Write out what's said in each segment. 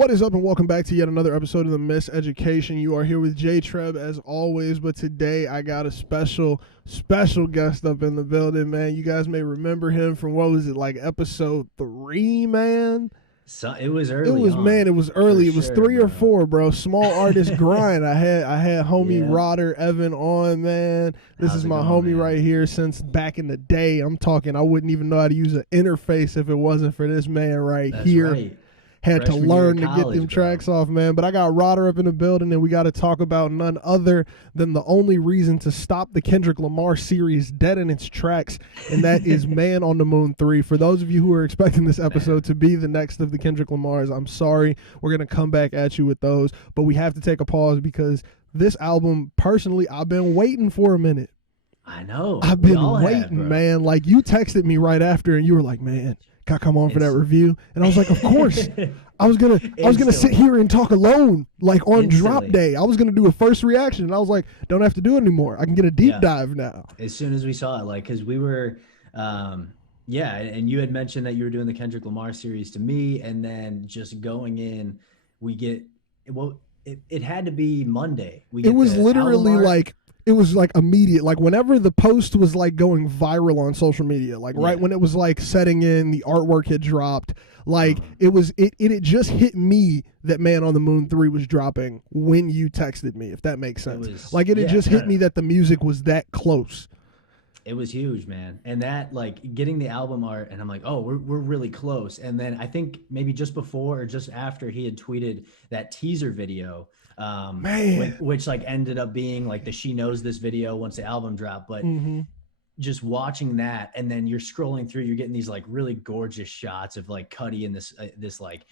What is up, and welcome back to yet another episode of the Miseducation. You are here with J-Treb as always, but today I got a special guest up in the building, man. You guys may remember him from, what was it, like episode 3, man? So it was early. It was early. It was sure, 3 or bro. 4, bro. Small artist grind. I had homie Rodder Evan on, man. This is my homie right here since back in the day. I'm talking, I wouldn't even know how to use an interface if it wasn't for this man right here. Right. Had Freshman to learn year to of get college, them bro. tracks off, man. But I got Rodder up in the building, and we got to talk about none other than the only reason to stop the Kendrick Lamar series dead in its tracks, and that is Man on the Moon 3. For those of you who are expecting this episode to be the next of the Kendrick Lamars, I'm sorry. We're going to come back at you with those, but we have to take a pause because this album, personally, I've been waiting for a minute. I know. I've been waiting, man. Like, you texted me right after, and you were like, man, can I come on for that review? And I was like, of course. I was gonna sit here and talk alone, like on drop day. I was gonna do a first reaction, and I was like, don't have to do it anymore. I can get a deep dive now. As soon as we saw it, like, because we were, and you had mentioned that you were doing the Kendrick Lamar series to me, and then just going in, we get, well, it had to be Monday. It was literally like, it was like immediate, like whenever the post was like going viral on social media, like right when it was like setting in, the artwork had dropped, like it just hit me that Man on the Moon 3 was dropping when you texted me, if that makes sense. It had just hit me that the music was that close. It was huge, man. And that, like, getting the album art, and I'm like, oh, we're really close. And then I think maybe just before or just after he had tweeted that teaser video, which like ended up being like the She Knows This video once the album dropped. But just watching that, and then you're scrolling through, you're getting these like really gorgeous shots of like Cudi in this like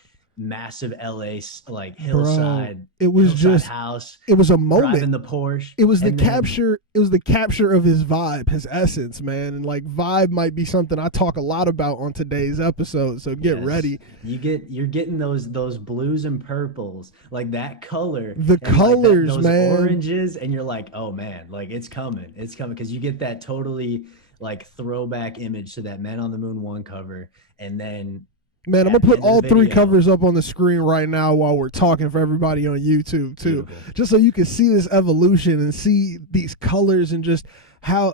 massive LA like hillside. Bro, it was just house. It was a moment. Driving the Porsche. It was the capture. It was the capture of his vibe, his essence, man. And like vibe might be something I talk a lot about on today's episode. So get ready. You're getting those blues and purples, like that color. The colors, those man. Oranges, and you're like, oh man, like it's coming because you get that totally like throwback image to that Man on the Moon 1 cover, and then. Man, I'm going to put all 3 covers up on the screen right now while we're talking for everybody on YouTube, too. Beautiful. Just so you can see this evolution and see these colors and just how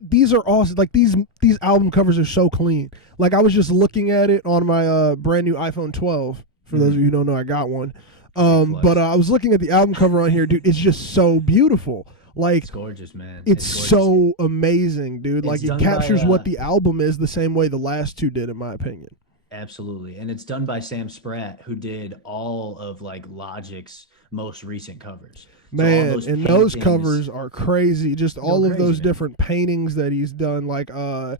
these are awesome. Like, these album covers are so clean. Like, I was just looking at it on my brand new iPhone 12. For those of you who don't know, I got one. But I was looking at the album cover on here, dude. It's just so beautiful. Like, it's gorgeous, man. It's so amazing, dude. Like, it captures what the album is the same way the last 2 did, in my opinion. Absolutely. And it's done by Sam Spratt, who did all of like Logic's most recent covers. Man, those covers are crazy. Just all of those different paintings that he's done, like that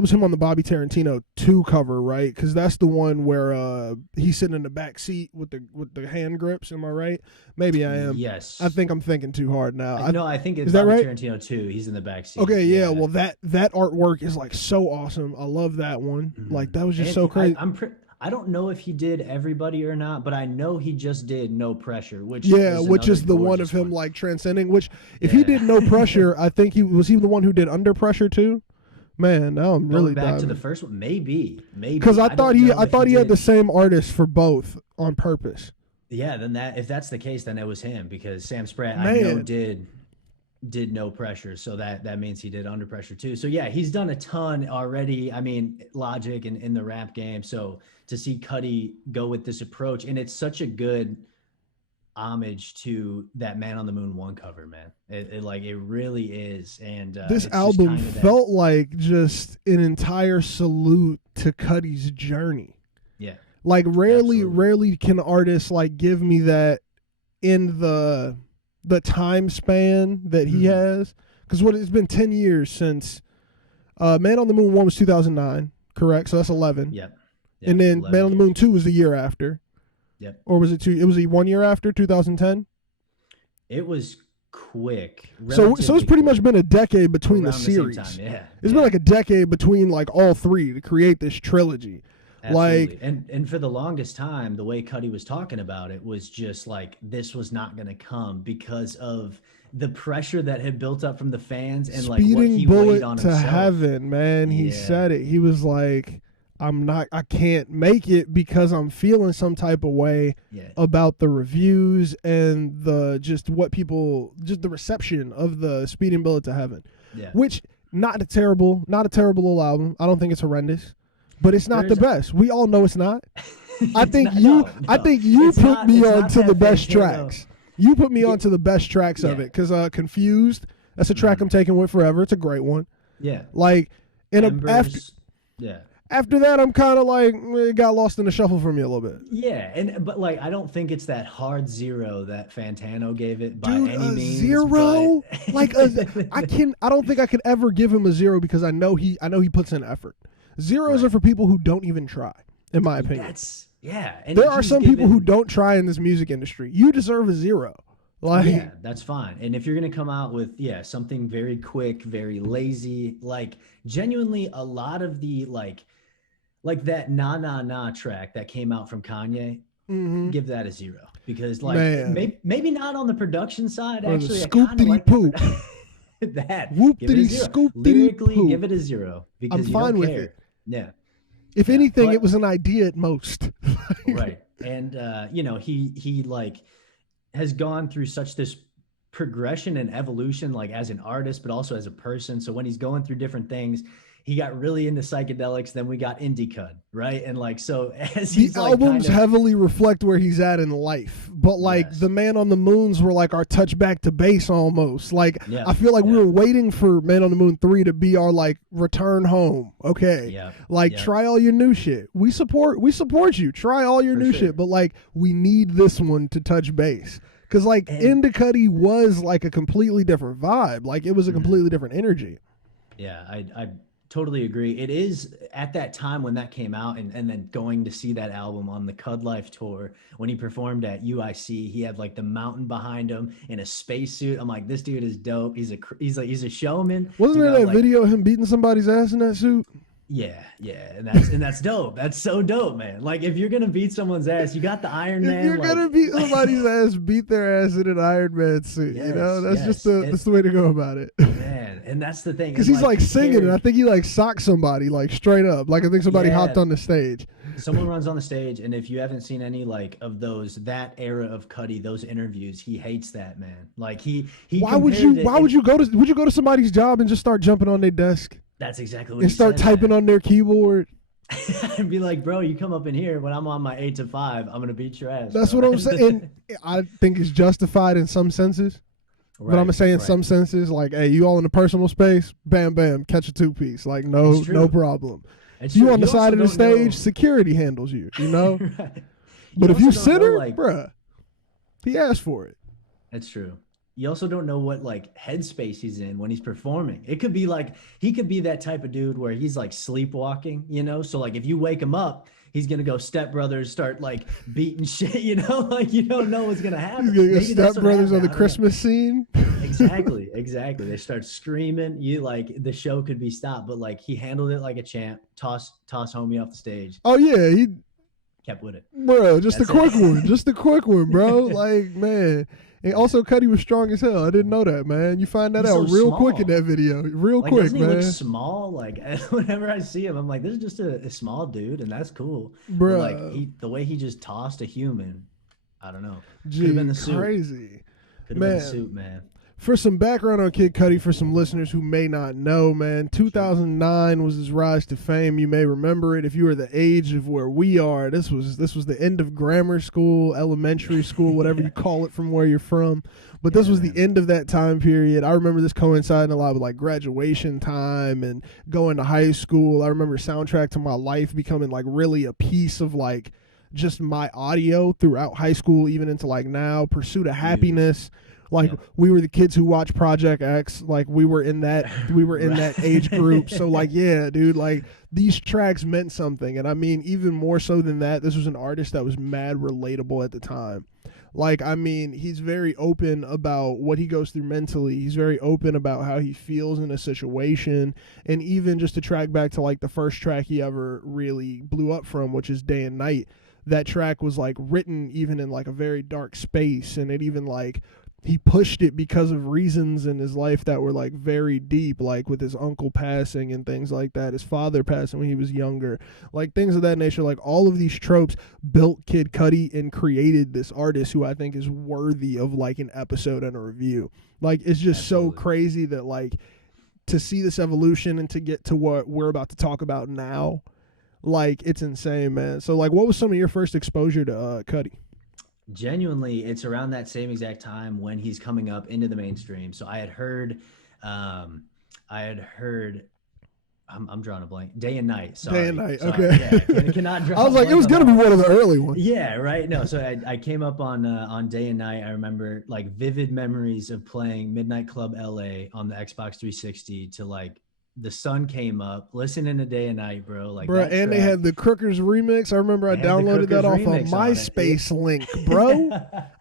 was him on the Bobby Tarantino 2 cover, right? Because that's the one where he's sitting in the back seat with the hand grips. Am I right? Maybe I am. Yes. I think I'm thinking too hard now. No, I think it's Bobby right? Tarantino 2. He's in the back seat. Okay, yeah. Well, that artwork is like so awesome. I love that one. Like that was just so crazy. I don't know if he did everybody or not, but I know he just did No Pressure, which is the one of him like transcending. Which if he did No Pressure, I think he was the one who did Under Pressure too. Man, now I'm really back to the first one. Maybe because I thought he had the same artist for both on purpose. Yeah, then if that's the case, then it was him, because Sam Spratt I know did No Pressure, so that means he did Under Pressure too. So yeah, he's done a ton already. I mean, Logic and in the rap game. So to see Cudi go with this approach, and it's such a good homage to that Man on the Moon 1 cover, man. It really is. And this album felt like just an entire salute to Cudi's journey. Yeah. Like rarely can artists like give me that in the time span that he has. Because it's been 10 years since Man on the Moon 1 was 2009, correct? So that's 11. Yep. And then Man on the Moon 2 was the year after. Yep. Or was it 2? It was 1 year after 2010. It was quick. So it's pretty much been a decade between the series. It's been like a decade between like all 3 to create this trilogy. Absolutely. Like, and for the longest time, the way Cudi was talking about it was just like this was not going to come because of the pressure that had built up from the fans and like what he weighed on himself. To heaven, man. He said it. He was like, I can't make it because I'm feeling some type of way about the reviews and just the reception of the Speeding Bullet to Heaven. Yeah. Which not a terrible little album. I don't think it's horrendous, but it's not the best. We all know it's not. I think you put me on to the best tracks. You put me on to the best tracks of it, because Confused, that's a track I'm taking with forever. It's a great one. Yeah. Like after that, I'm kind of like, it got lost in the shuffle for me a little bit. Yeah, but like, I don't think it's that hard 0 that Fantano gave it by any means. 0, like I don't think I could ever give him a 0 because I know he puts in effort. Zeros are for people who don't even try, in my opinion. And there are some people who don't try in this music industry. You deserve a 0. Like, yeah, that's fine. And if you're gonna come out with something very quick, very lazy, like genuinely a lot of the like that Nah Nah Nah track that came out from Kanye, give that a 0, because like maybe not on the production side. Or actually, scoop-diddy poop. That whoop-diddy scoop-diddy poop. Lyrically, give it a 0 because I'm fine with it. Yeah. If anything, it was an idea at most. Right. And he like has gone through such this progression and evolution, like as an artist, but also as a person. So when he's going through different things, he got really into psychedelics. Then we got indie Cud, right? And like, so as the albums heavily reflect where he's at in life, but like the Man on the Moons were like our touchback to base almost. Like I feel like we were waiting for Man on the Moon 3 to be our like return home. Okay, try all your new shit. We support you. Try all your new shit, but like we need this one to touch base. Because like Indie Cudi was like a completely different vibe. Like it was a completely different energy. Yeah, I totally agree. It is at that time when that came out, and then going to see that album on the Cud Life tour when he performed at UIC, he had like the mountain behind him in a spacesuit. I'm like, this dude is dope. He's a showman. Wasn't there that video of him beating somebody's ass in that suit? Yeah, and that's dope. That's so dope, man. Like if you're gonna beat someone's ass, you got the Iron Man. If you're gonna beat somebody's ass, beat their ass in an Iron Man suit. That's that's the way to go about it. Man, and that's the thing. Because he's like singing, and I think he like socked somebody like straight up. Like I think somebody hopped on the stage. Someone runs on the stage, and if you haven't seen any like of that era of Cudi, those interviews, he hates that, man. Like he. Why would you go to somebody's job and just start jumping on their desk? That's exactly what and start typing on their keyboard. I'd be like, bro, you come up in here when I'm on my 8 to 5, I'm gonna beat your ass. That's what I'm saying. I think it's justified in some senses, but I'm gonna say in some senses, like, hey, you all in the personal space, bam, bam, catch a 2-piece, like no problem. You on the side of the stage, security handles you, right. But if you sit her, bruh, he asked for it. That's true. You also don't know what like headspace he's in when he's performing. It could be like, he could be that type of dude where he's like sleepwalking, So like if you wake him up, he's going to go Step Brothers, start like beating shit, Like you don't know what's going to happen. He's going to go Step Brothers on the Christmas scene. Exactly. They start screaming. The show could be stopped, but like he handled it like a champ. Toss homie off the stage. Oh yeah, he kept with it. Bro, just a quick one, bro. Like, man. And also, Cudi was strong as hell. I didn't know that, man. You find that out real quick in that video. Real quick, doesn't man. He look small. Like, whenever I see him, I'm like, this is just a small dude, and that's cool. Bro. Like, the way he just tossed a human, I don't know. Could have been the suit. Crazy. Could have been the suit, man. For some background on Kid Cudi, for some listeners who may not know, man, 2009 was his rise to fame. You may remember it if you were the age of where we are. This was the end of grammar school, elementary school, whatever you call it from where you're from. But this was the end of that time period. I remember this coinciding a lot with like graduation time and going to high school. I remember Soundtrack to My Life becoming like really a piece of like just my audio throughout high school, even into like now. Pursuit of Happiness. Like we were the kids who watched Project X. Like we were in that age group. So like, yeah, dude, like these tracks meant something. And I mean, even more so than that, this was an artist that was mad relatable at the time. Like, I mean, he's very open about what he goes through mentally. He's very open about how he feels in a situation. And even just to track back to like the first track he ever really blew up from, which is Day and Night. That track was like written even in like a very dark space. And it even like he pushed it because of reasons in his life that were like very deep, like with his uncle passing and things like that, his father passing when he was younger, like things of that nature. Like all of these tropes built Kid Cudi and created this artist who I think is worthy of like an episode and a review. Like it's just Absolutely. so crazy that like to see this evolution and to get to what we're about to talk about now, like it's insane, man. So like what was some of your first exposure to Cudi? Genuinely, it's around that same exact time when he's coming up into the mainstream. So I had heard, um, I'm drawing a blank. Day and Night. Sorry. Day and Night. Sorry. Okay. Yeah, cannot draw I was like, it was gonna be one of the early ones. Yeah, right. No, so I came up on Day and Night. I remember like vivid memories of playing Midnight Club LA on the Xbox 360 to like the sun came up, listening to Day and Night, bro. Like, bro, and they had the Crookers remix. I remember I downloaded that off a MySpace link, bro.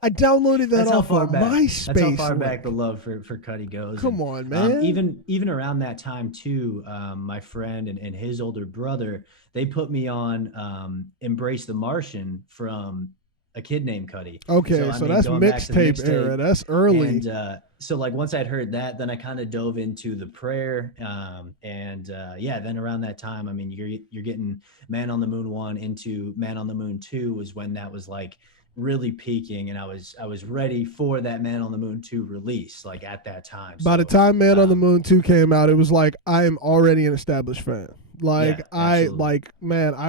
I downloaded that off of MySpace. That's how far back the love for Cudi goes. Come on, man. Even around that time too, my friend and his older brother, they put me on Embrace the Martian from A Kid Named Cudi. Okay, so that's mixtape era. That's early. And so like once I'd heard that, then I kind of dove into The Prayer. Yeah, then around that time, I mean, you're getting Man on the Moon 1 into Man on the Moon 2 was when that was like really peaking, and I was ready for that Man on the Moon 2 release, like at that time. By the time Man on the Moon 2 came out, it was like I am already an established fan. Like yeah, I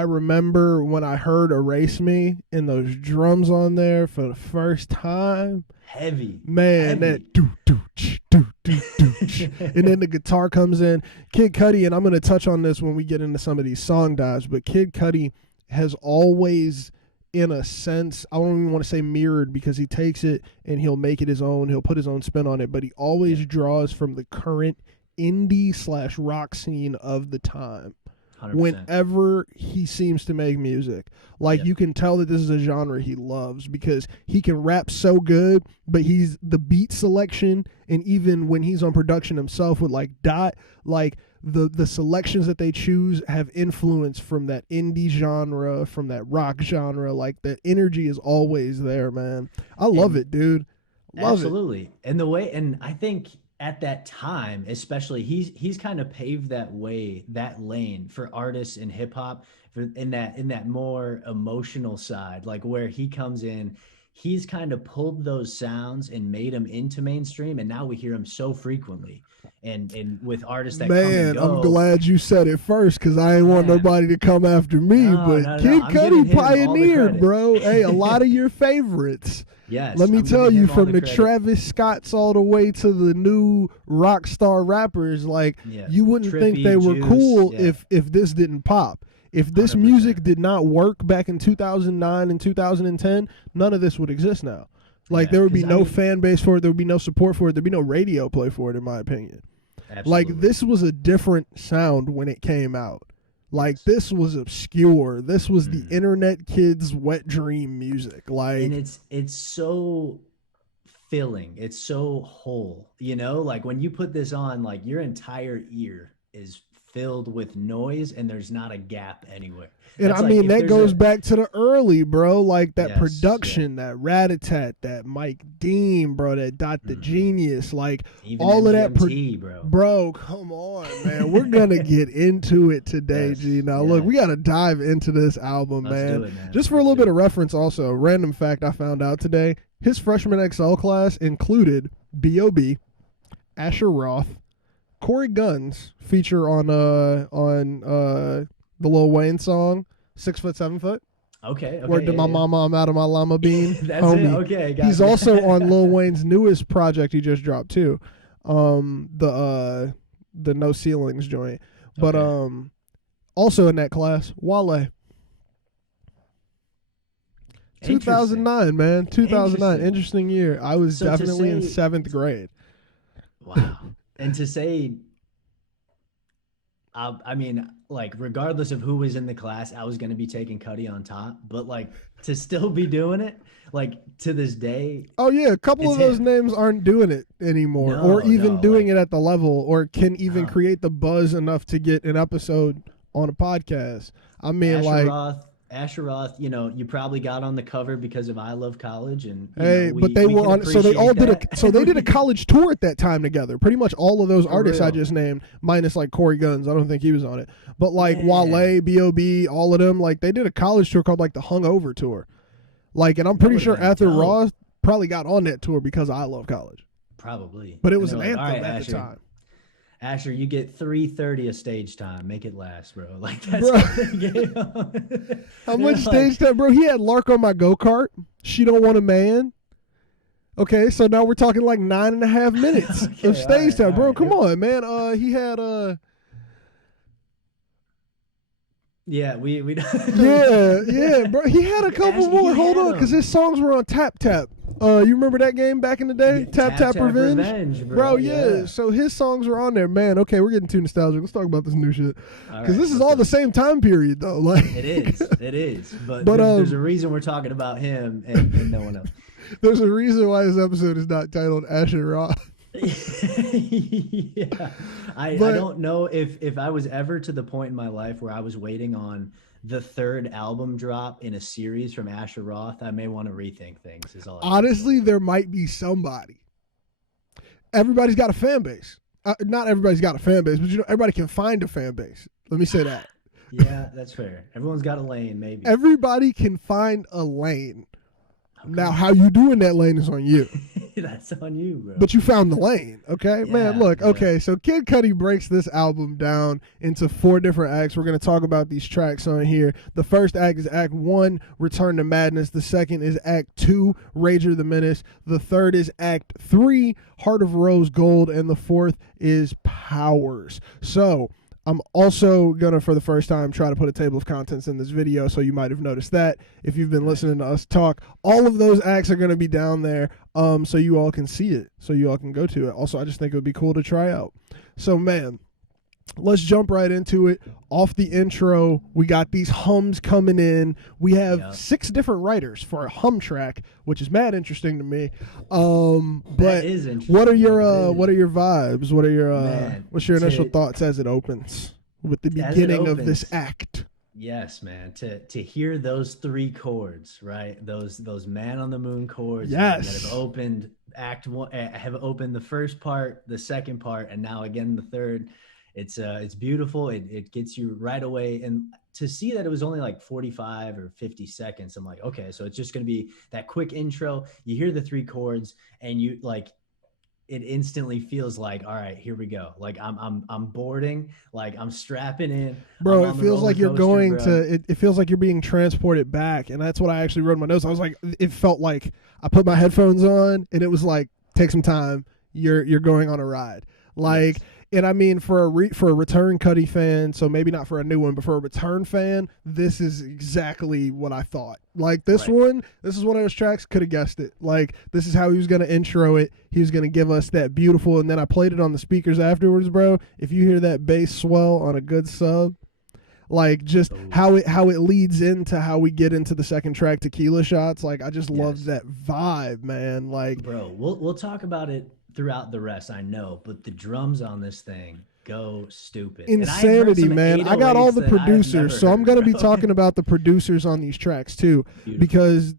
remember when I heard Erase Me and those drums on there for the first time. Heavy. Man, that do do do do do and then the guitar comes in. Kid Cudi, and I'm gonna touch on this when we get into some of these song dives, but Kid Cudi has always, in a sense, I don't even want to say mirrored, because he takes it and he'll make it his own, he'll put his own spin on it, but he always draws from the current indie/rock scene of the time. 100%. Whenever he seems to make music, like you can tell that this is a genre he loves, because he can rap so good, but he's the beat selection, and even when he's on production himself with like Dot, like the selections that they choose have influence from that indie genre, from that rock genre. Like the energy is always there, man. I love it, dude. Love absolutely. And the way, and I think at that time, especially, he's kind of paved that way, that lane for artists in hip hop, in that more emotional side, like where he comes in, he's kind of pulled those sounds and made them into mainstream, and now we hear them so frequently. And with artists that come and go, I'm glad you said it first, because I ain't want nobody to come after me. But Kid Cudi pioneered, bro. Hey, a lot of your favorites. Yes. Let me tell you, from the Travis Scotts all the way to the new rock star rappers, like you wouldn't think they were cool if this didn't pop. If this 100%. Music did not work back in 2009 and 2010, none of this would exist now. Like there would be no fan base for it. There would be no support for it. There'd be no radio play for it, in my opinion. Absolutely. Like this was a different sound when it came out. Like this was obscure. This was the internet kids' wet dream music. Like, and it's so filling. It's so whole. You know, like when you put this on, like your entire ear is filled with noise, and there's not a gap anywhere. And I mean, that goes back to the early, bro. Like that production, that Rat-a-tat, that Mike Dean, bro, that Dot the Genius, like even all MGMT, of that, bro. Come on, man. We're gonna get into it today, G. Now, look, we gotta dive into this album, man. Just for a little bit of reference, also, random fact I found out today: his freshman XL class included B.O.B., Asher Roth, Corey Guns, feature on the Lil Wayne song, 6 foot, 7 foot. Okay. Where did my mama, I'm out of my llama bean. That's homie. it. Okay. He's also on Lil Wayne's newest project he just dropped too. The No Ceilings joint. But also in that class, Wale. 2009, man. 2009. Interesting year. I was definitely in 7th grade. Wow. And to say, I mean, like, regardless of who was in the class, I was going to be taking Cudi on top. But, like, to still be doing it, like, to this day. Oh, yeah. A couple of those names aren't doing it anymore, or even doing it at the level, or can even create the buzz enough to get an episode on a podcast. I mean, Asher like. Roth, Asheroth, you probably got on the cover because of I Love College, and Hey, but we they we were can on. So they all appreciate did that. so they did a college tour at that time together. Pretty much all of those For artists I real. just named, minus like Corey Guns. I don't think he was on it. But like Yeah, Wale, B.O.B., all of them, like they did a college tour called like the Hungover Tour. Like, and I'm that pretty would have sure been Arthur dope. Ross probably got on that tour because I Love College. Probably. But it And was they're an like, all anthem right, at Asher, the time. Asher, you get 3:30 of stage time. Make it last, bro. Like that's Bro. what they gave him. How They're much stage time, bro? He had Lark on My Go-Kart. She Don't Want a Man. Okay, so now we're talking like 9.5 minutes Okay, of stage time, bro. all right. Come on, man. He had Yeah, we yeah, bro. He had a couple He more. Hold had on, because them. his songs were on Tap Tap. You remember that game back in the day? Yeah, Tap Tap Revenge? bro. Yeah. So his songs were on there, man. Okay, we're getting too nostalgic. Let's talk about this new shit. All Because right, this is let's all go. the same time period, though. Like It is. But, But, there's a reason we're talking about him and no one else. there's a reason why this episode is not titled Asher Roth. Yeah, I But- don't know if I was ever to the point in my life where I was waiting on the third album drop in a series from Asher Roth. I may want to rethink things. Is all. Honestly, there might be somebody. Everybody's got a fan base. Not everybody's got a fan base, but everybody can find a fan base. Let me say that. Yeah, that's fair. Everyone's got a lane, maybe. Everybody can find a lane. Okay. Now, how you do in that lane is on you. That's on you, bro. But you found the lane, okay? Yeah, Man, look, yeah. okay, so Kid Cudi breaks this album down into 4 different acts. We're going to talk about these tracks on here. The first act is Act 1, Return to Madness. The second is Act 2, Rager the Menace. The third is Act 3, Heart of Rose Gold. And the fourth is Powers. So I'm also going to, for the first time, try to put a table of contents in this video, so you might have noticed that if you've been listening to us talk. All of those acts are going to be down there so you all can see it, so you all can go to it. Also, I just think it would be cool to try out. So, man, let's jump right into it. Off the intro, we got these hums coming in. We have 6 different writers for a hum track, which is mad interesting to me. But That is interesting. what are your vibes? What are your what's your initial to- thoughts as it opens with the As it beginning of this opens. act? Yes, man. To hear those 3 chords, right? Those Man on the Moon chords Yes. that have opened Act 1, have opened the first part, the second part, and now again the third. It's beautiful. It gets you right away. And to see that it was only like 45 or 50 seconds, I'm like, okay, so it's just gonna be that quick intro. You hear the 3 chords, and you like it instantly feels like, all right, here we go. Like I'm boarding, like I'm strapping in. Bro, I'm it on the feels like you're roller going coaster, bro. to it feels like you're being transported back, and that's what I actually wrote in my notes. I was like, it felt like I put my headphones on and it was like, take some time, you're going on a ride. Like, Yes. and I mean, for a return Cudi fan, so maybe not for a new one, but for a return fan, this is exactly what I thought. Like this Right. this is one of those tracks, could have guessed it. Like, this is how he was going to intro it. He was going to give us that beautiful, and then I played it on the speakers afterwards, bro. If you hear that bass swell on a good sub, like just how it leads into how we get into the second track, Tequila Shots. Like, I just love that vibe, man. Like, Bro, we'll talk about it throughout the rest, I know, but the drums on this thing go stupid. And I have heard insanity, some man. I got all 808s the that I've producers, never so I'm heard, going to be bro. talking about the producers on these tracks too, Beautiful. because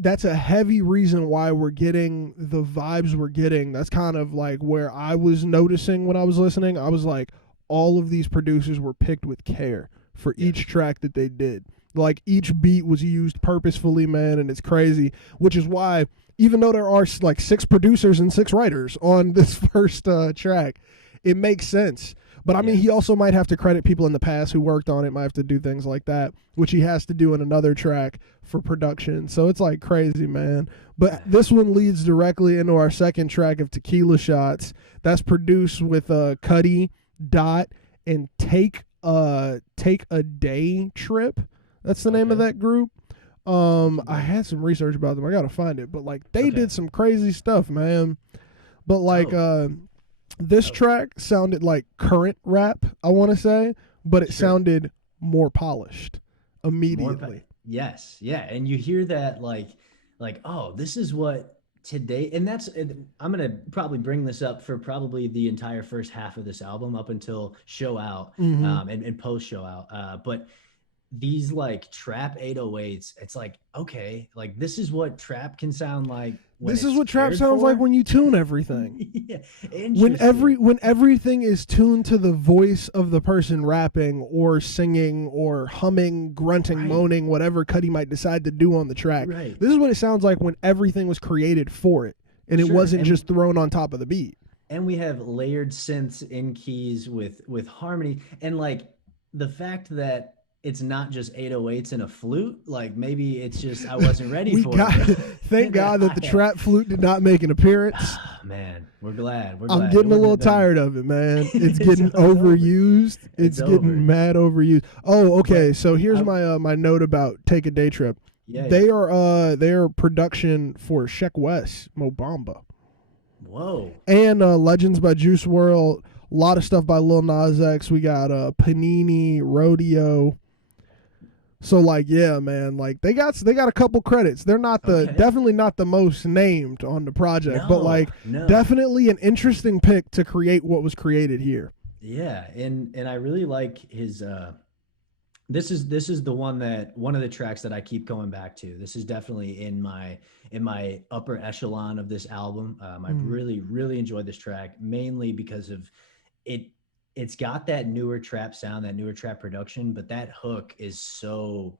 that's a heavy reason why we're getting the vibes we're getting. That's kind of like where I was noticing when I was listening. I was like, all of these producers were picked with care for each track that they did. Like, each beat was used purposefully, man, and it's crazy, which is why, even though there are like 6 producers and 6 writers on this first track, it makes sense. But I mean, he also might have to credit people in the past who worked on it, might have to do things like that, which he has to do in another track for production. So it's like crazy, man. But this one leads directly into our second track of Tequila Shots. That's produced with Cudi, Dot, and Take a Day Trip. That's the name of that group. I had some research about them. I gotta find it, but like they did some crazy stuff, man. But like this track sounded like current rap, I want to say, but it sounded more polished immediately. Yes, yeah, and you hear that like oh, this is what today, and I'm gonna probably bring this up for probably the entire first half of this album up until Show Out and post Show Out, but these like trap 808s, it's like, okay, like this is what trap can sound like when This is it's what trap cared sounds for. like when you tune everything. Yeah, When interesting. everything is tuned to the voice of the person rapping or singing or humming, grunting, Right, moaning, whatever Cudi might decide to do on the track. right. This is what it sounds like when everything was created for it and it Sure. wasn't just thrown on top of the beat. And we have layered synths in keys with harmony, and like the fact that it's not just 808s and a flute, like maybe it's just I wasn't ready We for got it. thank God that the trap flute did not make an appearance. Man, we're glad. We're I'm glad. getting a little tired of it, man. It's getting overused. It's getting over. mad overused. Oh, okay. But So here's my my note about Take a Day Trip. yeah, They are production for Sheck West, Mo Bamba, whoa. and Legends by Juice WRLD. A lot of stuff by Lil Nas X. We got Panini, Rodeo. So like, yeah, man, like they got a couple credits. They're not definitely not the most named on the project, but like definitely an interesting pick to create what was created here. Yeah, and I really like his this is the one of the tracks that I keep going back to. This is definitely in my upper echelon of this album. I really enjoyed this track, mainly because of it's got that newer trap sound, that newer trap production, but that hook is so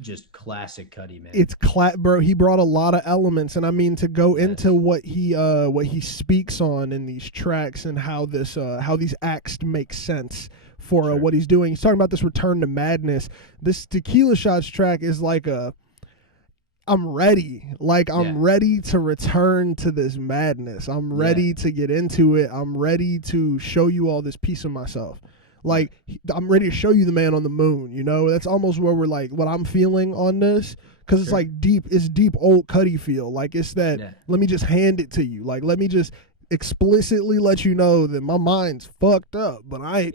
just classic Cudi, man. It's bro. He brought a lot of elements, and I mean to go into what he speaks on in these tracks and how these acts make sense for what he's doing. He's talking about this return to madness. This Tequila Shots track is like I'm ready. Like I'm ready to return to this madness. I'm ready to get into it. I'm ready to show you all this piece of myself. Like I'm ready to show you the man on the moon. You know, that's almost where we're like what I'm feeling on this, because it's like deep. It's deep old Cudi feel. Like it's that. Let me just hand it to you. Like let me just explicitly let you know that my mind's fucked up, but I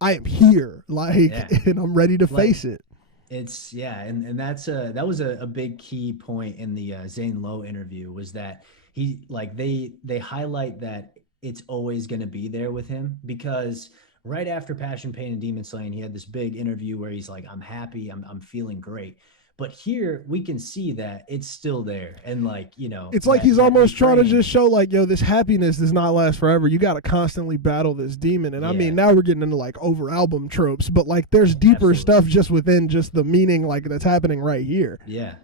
am here. Like and I'm ready to face it. It's and that was a big key point in the Zane Lowe interview, was that he like they highlight that it's always going to be there with him, because right after Passion, Pain, and Demon Slaying, he had this big interview where he's like, I'm happy, I'm feeling great. But here we can see that it's still there. And like, you know, it's like he's almost trying to just show like, yo, this happiness does not last forever. You got to constantly battle this demon. And I mean, now we're getting into like over album tropes, but like there's deeper stuff just within just the meaning like that's happening right here. Yeah,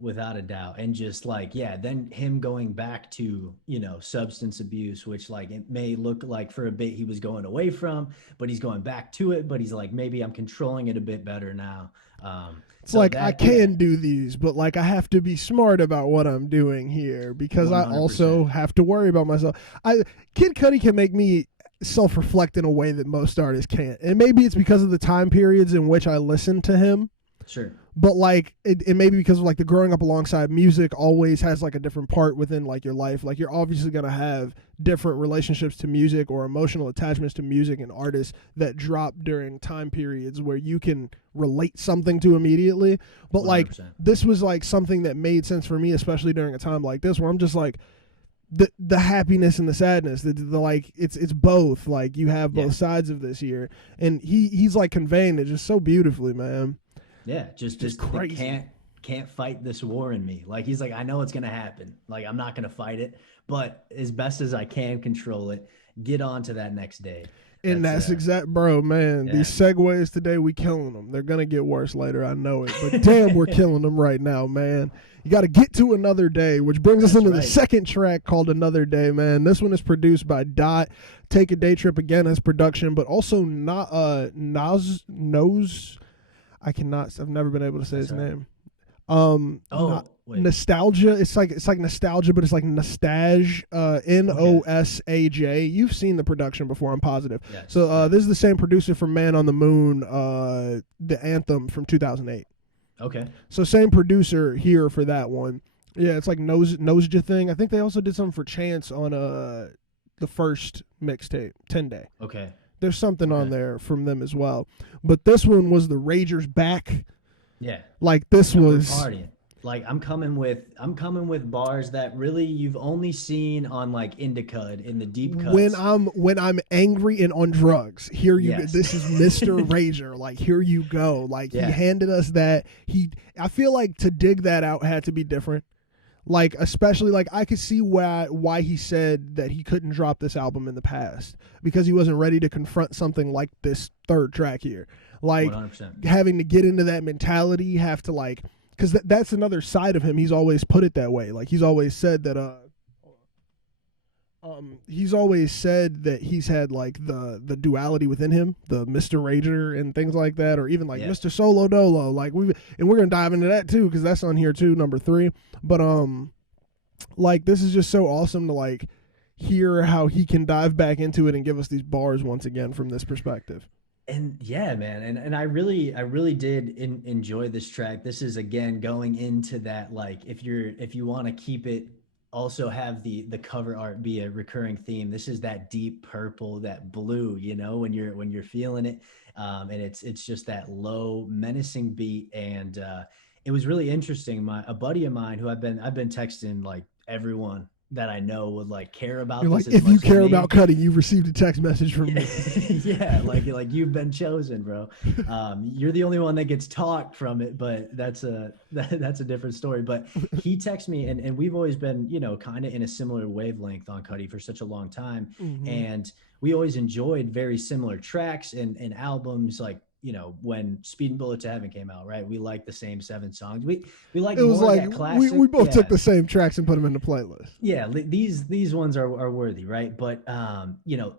without a doubt. And just like, then him going back to, you know, substance abuse, which like it may look like for a bit he was going away from, but he's going back to it. But he's like, maybe I'm controlling it a bit better now. It's so like I can do these, but like I have to be smart about what I'm doing here, because 100%. I also have to worry about myself. Kid Cudi can make me self-reflect in a way that most artists can't. And maybe it's because of the time periods in which I listen to him. Sure. But like it may be because of like the growing up alongside music always has like a different part within like your life. Like you're obviously going to have different relationships to music or emotional attachments to music and artists that drop during time periods where you can relate something to immediately. But 100%. Like this was like something that made sense for me, especially during a time like this where I'm just like the happiness and the sadness, the like it's both. Like you have both sides of this here, and he's like conveying it just so beautifully, man. Yeah, just crazy. Can't fight this war in me. Like he's like, I know it's gonna happen. Like I'm not gonna fight it, but as best as I can control it, get on to that next day. And that's exact, bro, man. These segues today, we killing them. They're gonna get worse later, I know it. But damn, we're killing them right now, man. You got to get to Another Day, which brings us into the second track called Another Day, man. This one is produced by Dot. Take a Day Trip again as production, but also not I've never been able to say his name. Nostalgia. It's like nostalgia, but it's like Nostage. Nosaj. You've seen the production before, I'm positive. Yes. So this is the same producer for Man on the Moon, the anthem from 2008. Okay. So same producer here for that one. Yeah, it's like Nosja thing. I think they also did something for Chance on the first mixtape, 10 Day. Okay. There's something on there from them as well. But this one was the Ragers Back. Yeah. Like this was partying. Like I'm coming with bars that really you've only seen on like Indicud in the deep cuts. When I'm angry and on drugs, here you go. Yes. This is Mr. Rager. Like, here you go. Like, he Yeah. handed us that. I feel like to dig that out had to be different. Like, especially, like, I could see why he said that he couldn't drop this album in the past, because he wasn't ready to confront something like this third track here. Like, 100%. having to get into that mentality, have to, like, because that's another side of him. He's always put it that way. Like, he's always said that he's had like the duality within him, the Mr. Rager and things like that, or even like Mr. Solo Dolo. Like, we're gonna dive into that too, because that's on here too, number 3. But like, this is just so awesome to like hear how he can dive back into it and give us these bars once again from this perspective. And yeah, man, and I really did enjoy this track. This is again going into that, like, if you want to keep it, also have the cover art be a recurring theme. This is that deep purple, that blue, you know, when you're feeling it, and it's just that low menacing beat. And it was really interesting. A buddy of mine who I've been texting like everyone that I know would like care about You're this. Like, if you care about Cudi, you received a text message from me. Yeah, like you've been chosen, bro. You're the only one that gets talked from it, but that's a different story. But he texted me, and we've always been, you know, kind of in a similar wavelength on Cudi for such a long time. Mm-hmm. And we always enjoyed very similar tracks and albums. Like, you know, when Speed and Bullet to Heaven came out, right? We liked the same 7 songs. We like, it was more like that classic. We both took the same tracks and put them in the playlist. Yeah, these ones are worthy, right? But you know,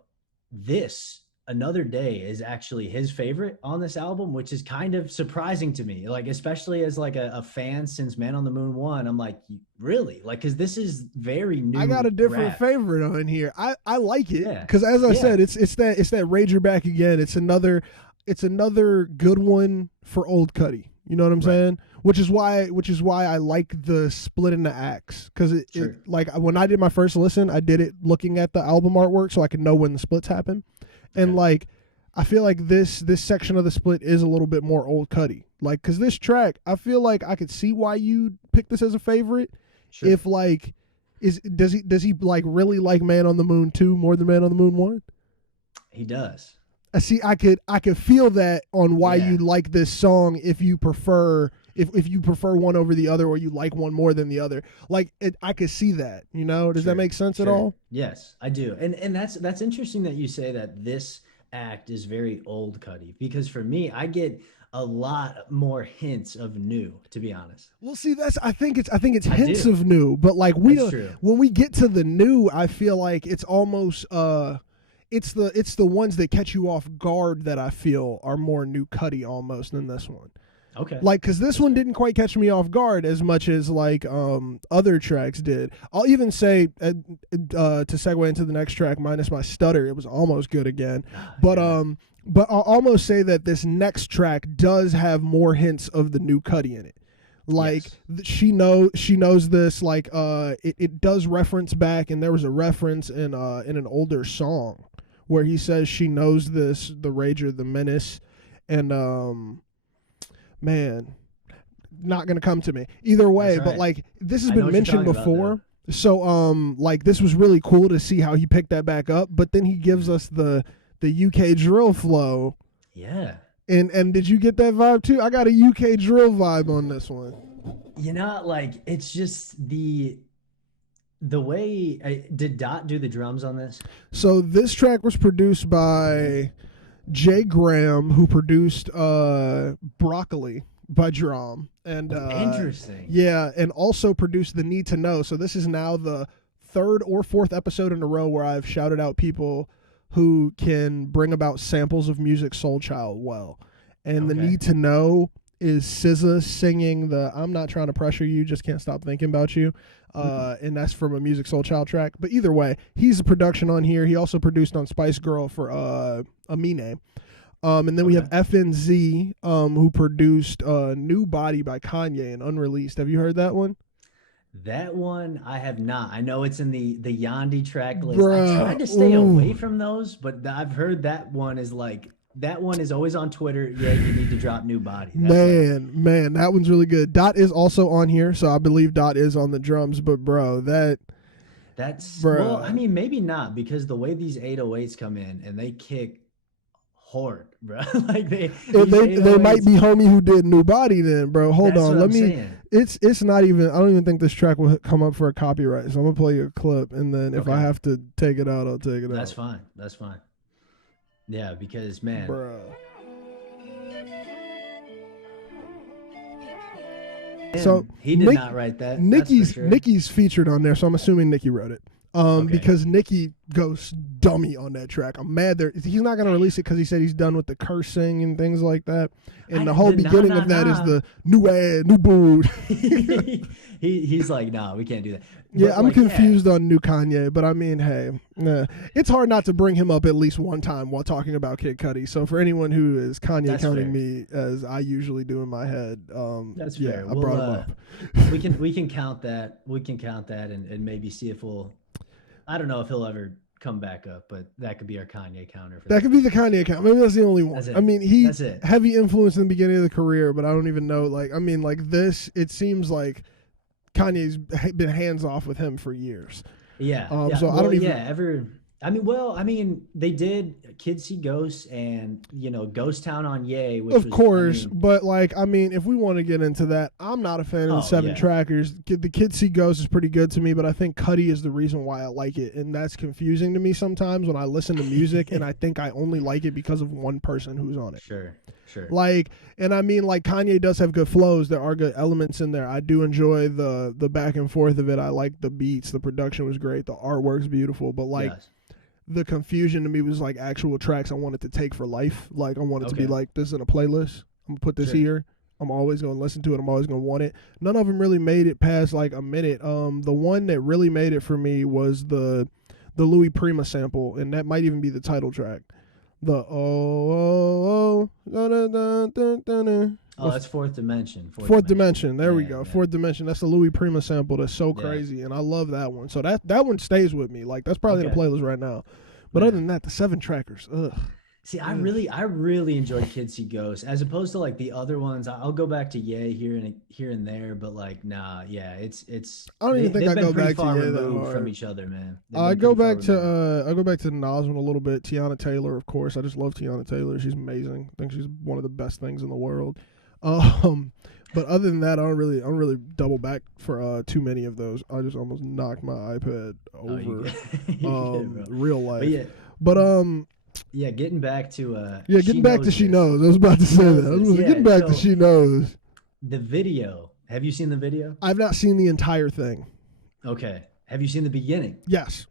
this Another Day is actually his favorite on this album, which is kind of surprising to me. Like, especially as like a fan since Man on the Moon 1, I'm like, really? Like, because this is very new. I got a different favorite on here. I like it because, as I said, it's that Rager back again. It's another good one for old Cudi. You know what I'm saying? Which is why I like the split into acts, because it like when I did my first listen, I did it looking at the album artwork so I could know when the splits happen. And like, I feel like this section of the split is a little bit more old Cudi. Like, because this track, I feel like I could see why you picked this as a favorite. Sure. If like, does he like really like Man on the Moon 2 more than Man on the Moon 1? He does. I could feel that on why you like this song, if you prefer one over the other, or you like one more than the other. Like, I could see that, you know. Does that make sense at all? Yes, I do. And that's interesting that you say that this act is very old Cudi, because for me, I get a lot more hints of new, to be honest. Well, see, I think it's hints of new, but like, when we get to the new, I feel like it's almost it's the ones that catch you off guard that I feel are more new Cudi almost than this one. Okay. Like, because this one didn't quite catch me off guard as much as like other tracks did. I'll even say to segue into the next track, Minus My Stutter, it was almost good again. But I'll almost say that this next track does have more hints of the new Cudi in it. Like, she knows this. Like, it does reference back, and there was a reference in an older song where he says she knows this, the Rager, the Menace, and man, not gonna come to me either way. Right. But like, this has been mentioned before, so like, this was really cool to see how he picked that back up. But then he gives us the UK drill flow. Yeah. And did you get that vibe too? I got a UK drill vibe on this one. You know, like, it's just the way. Did Dot do the drums on this? So this track was produced by Jay Graham, who produced Broccoli by Drum. And interesting. Yeah, and also produced The Need to Know. So this is now the 3rd or 4th episode in a row where I've shouted out people who can bring about samples of music Soul Child well. And The Need to Know is SZA singing the I'm Not Trying to Pressure You, Just Can't Stop Thinking About You. And that's from a Music Soul Child track. But either way, he's a production on here. He also produced on Spice Girl for Amine. And then we have FNZ, who produced New Body by Kanye and Unreleased. Have you heard that one? That one I have not. I know it's in the Yandi track list. Bruh, I tried to stay away from those, but I've heard that one is like that one is always on Twitter. Yeah, you need to drop new body. Man, that one's really good. Dot is also on here, so I believe Dot is on the drums. But bro, that's bro. Well, I mean, maybe not, because the way these 808s come in and they kick hard, bro. Like they might be homie who did new body. Then, bro, hold on. Let me. Saying. It's not even. I don't even think this track will come up for a copyright. So I'm gonna play you a clip, and then if I have to take it out, I'll take it out. That's fine. That's fine. Yeah, because man, bro. So he did not write that. Nicki's featured on there, so I'm assuming Nicki wrote it. Because Nicki goes dummy on that track. I'm mad he's not gonna release it because he said he's done with the cursing and things like that. And the whole beginning of that is the new boo. He's like, nah, we can't do that. Yeah, I'm confused on new Kanye, but I mean, hey, it's hard not to bring him up at least one time while talking about Kid Cudi. So for anyone who is Kanye counting me as I usually do in my head, that's fair. I brought him up. we can count that. We can count that and maybe see if I don't know if he'll ever come back up, but that could be our Kanye counter. That could be the Kanye count. Maybe that's the only one. I mean, he's heavy influence in the beginning of the career, but I don't even know. Like, I mean, like this, it seems like Kanye's been hands off with him for years. Yeah. So I don't even. I mean, they did Kids See Ghosts and, Ghost Town on Ye. Which of course, but like, I mean, if we want to get into that, I'm not a fan of the 7 trackers. The Kids See Ghosts is pretty good to me, but I think Cudi is the reason why I like it, and that's confusing to me sometimes when I listen to music and I think I only like it because of one person who's on it. Sure. Like, and I mean, like, Kanye does have good flows. There are good elements in there. I do enjoy the back and forth of it. I like the beats. The production was great. The artwork's beautiful. But like, the confusion to me was like actual tracks I wanted to take for life. Like, I wanted to be like, this is in a playlist. I'm gonna put this here. I'm always gonna listen to it. I'm always gonna want it. None of them really made it past like a minute. The one that really made it for me was the Louis Prima sample, and that might even be the title track. The that's Fourth Dimension. Fourth Dimension. There we go. Fourth Dimension. That's the Louis Prima sample. That's so crazy, and I love that one. So that one stays with me. Like, that's probably in the playlist right now. But other than that, the 7 trackers. Ugh. See, I really enjoyed Kids See Ghosts as opposed to like the other ones. I'll go back to Ye here and there, but like, nah, it's. I don't even think I go back to Ye that hard. From each other, man. I go back to the Nas one a little bit. Tiana Taylor, of course. I just love Tiana Taylor. She's amazing. I think she's one of the best things in the world. But other than that, I don't really double back for too many of those. I just almost knocked my iPad over real life. Yeah, getting back to She Knows. I was about to say that. Getting back to She Knows. The video. Have you seen the video? I've not seen the entire thing. Okay. Have you seen the beginning? Yes.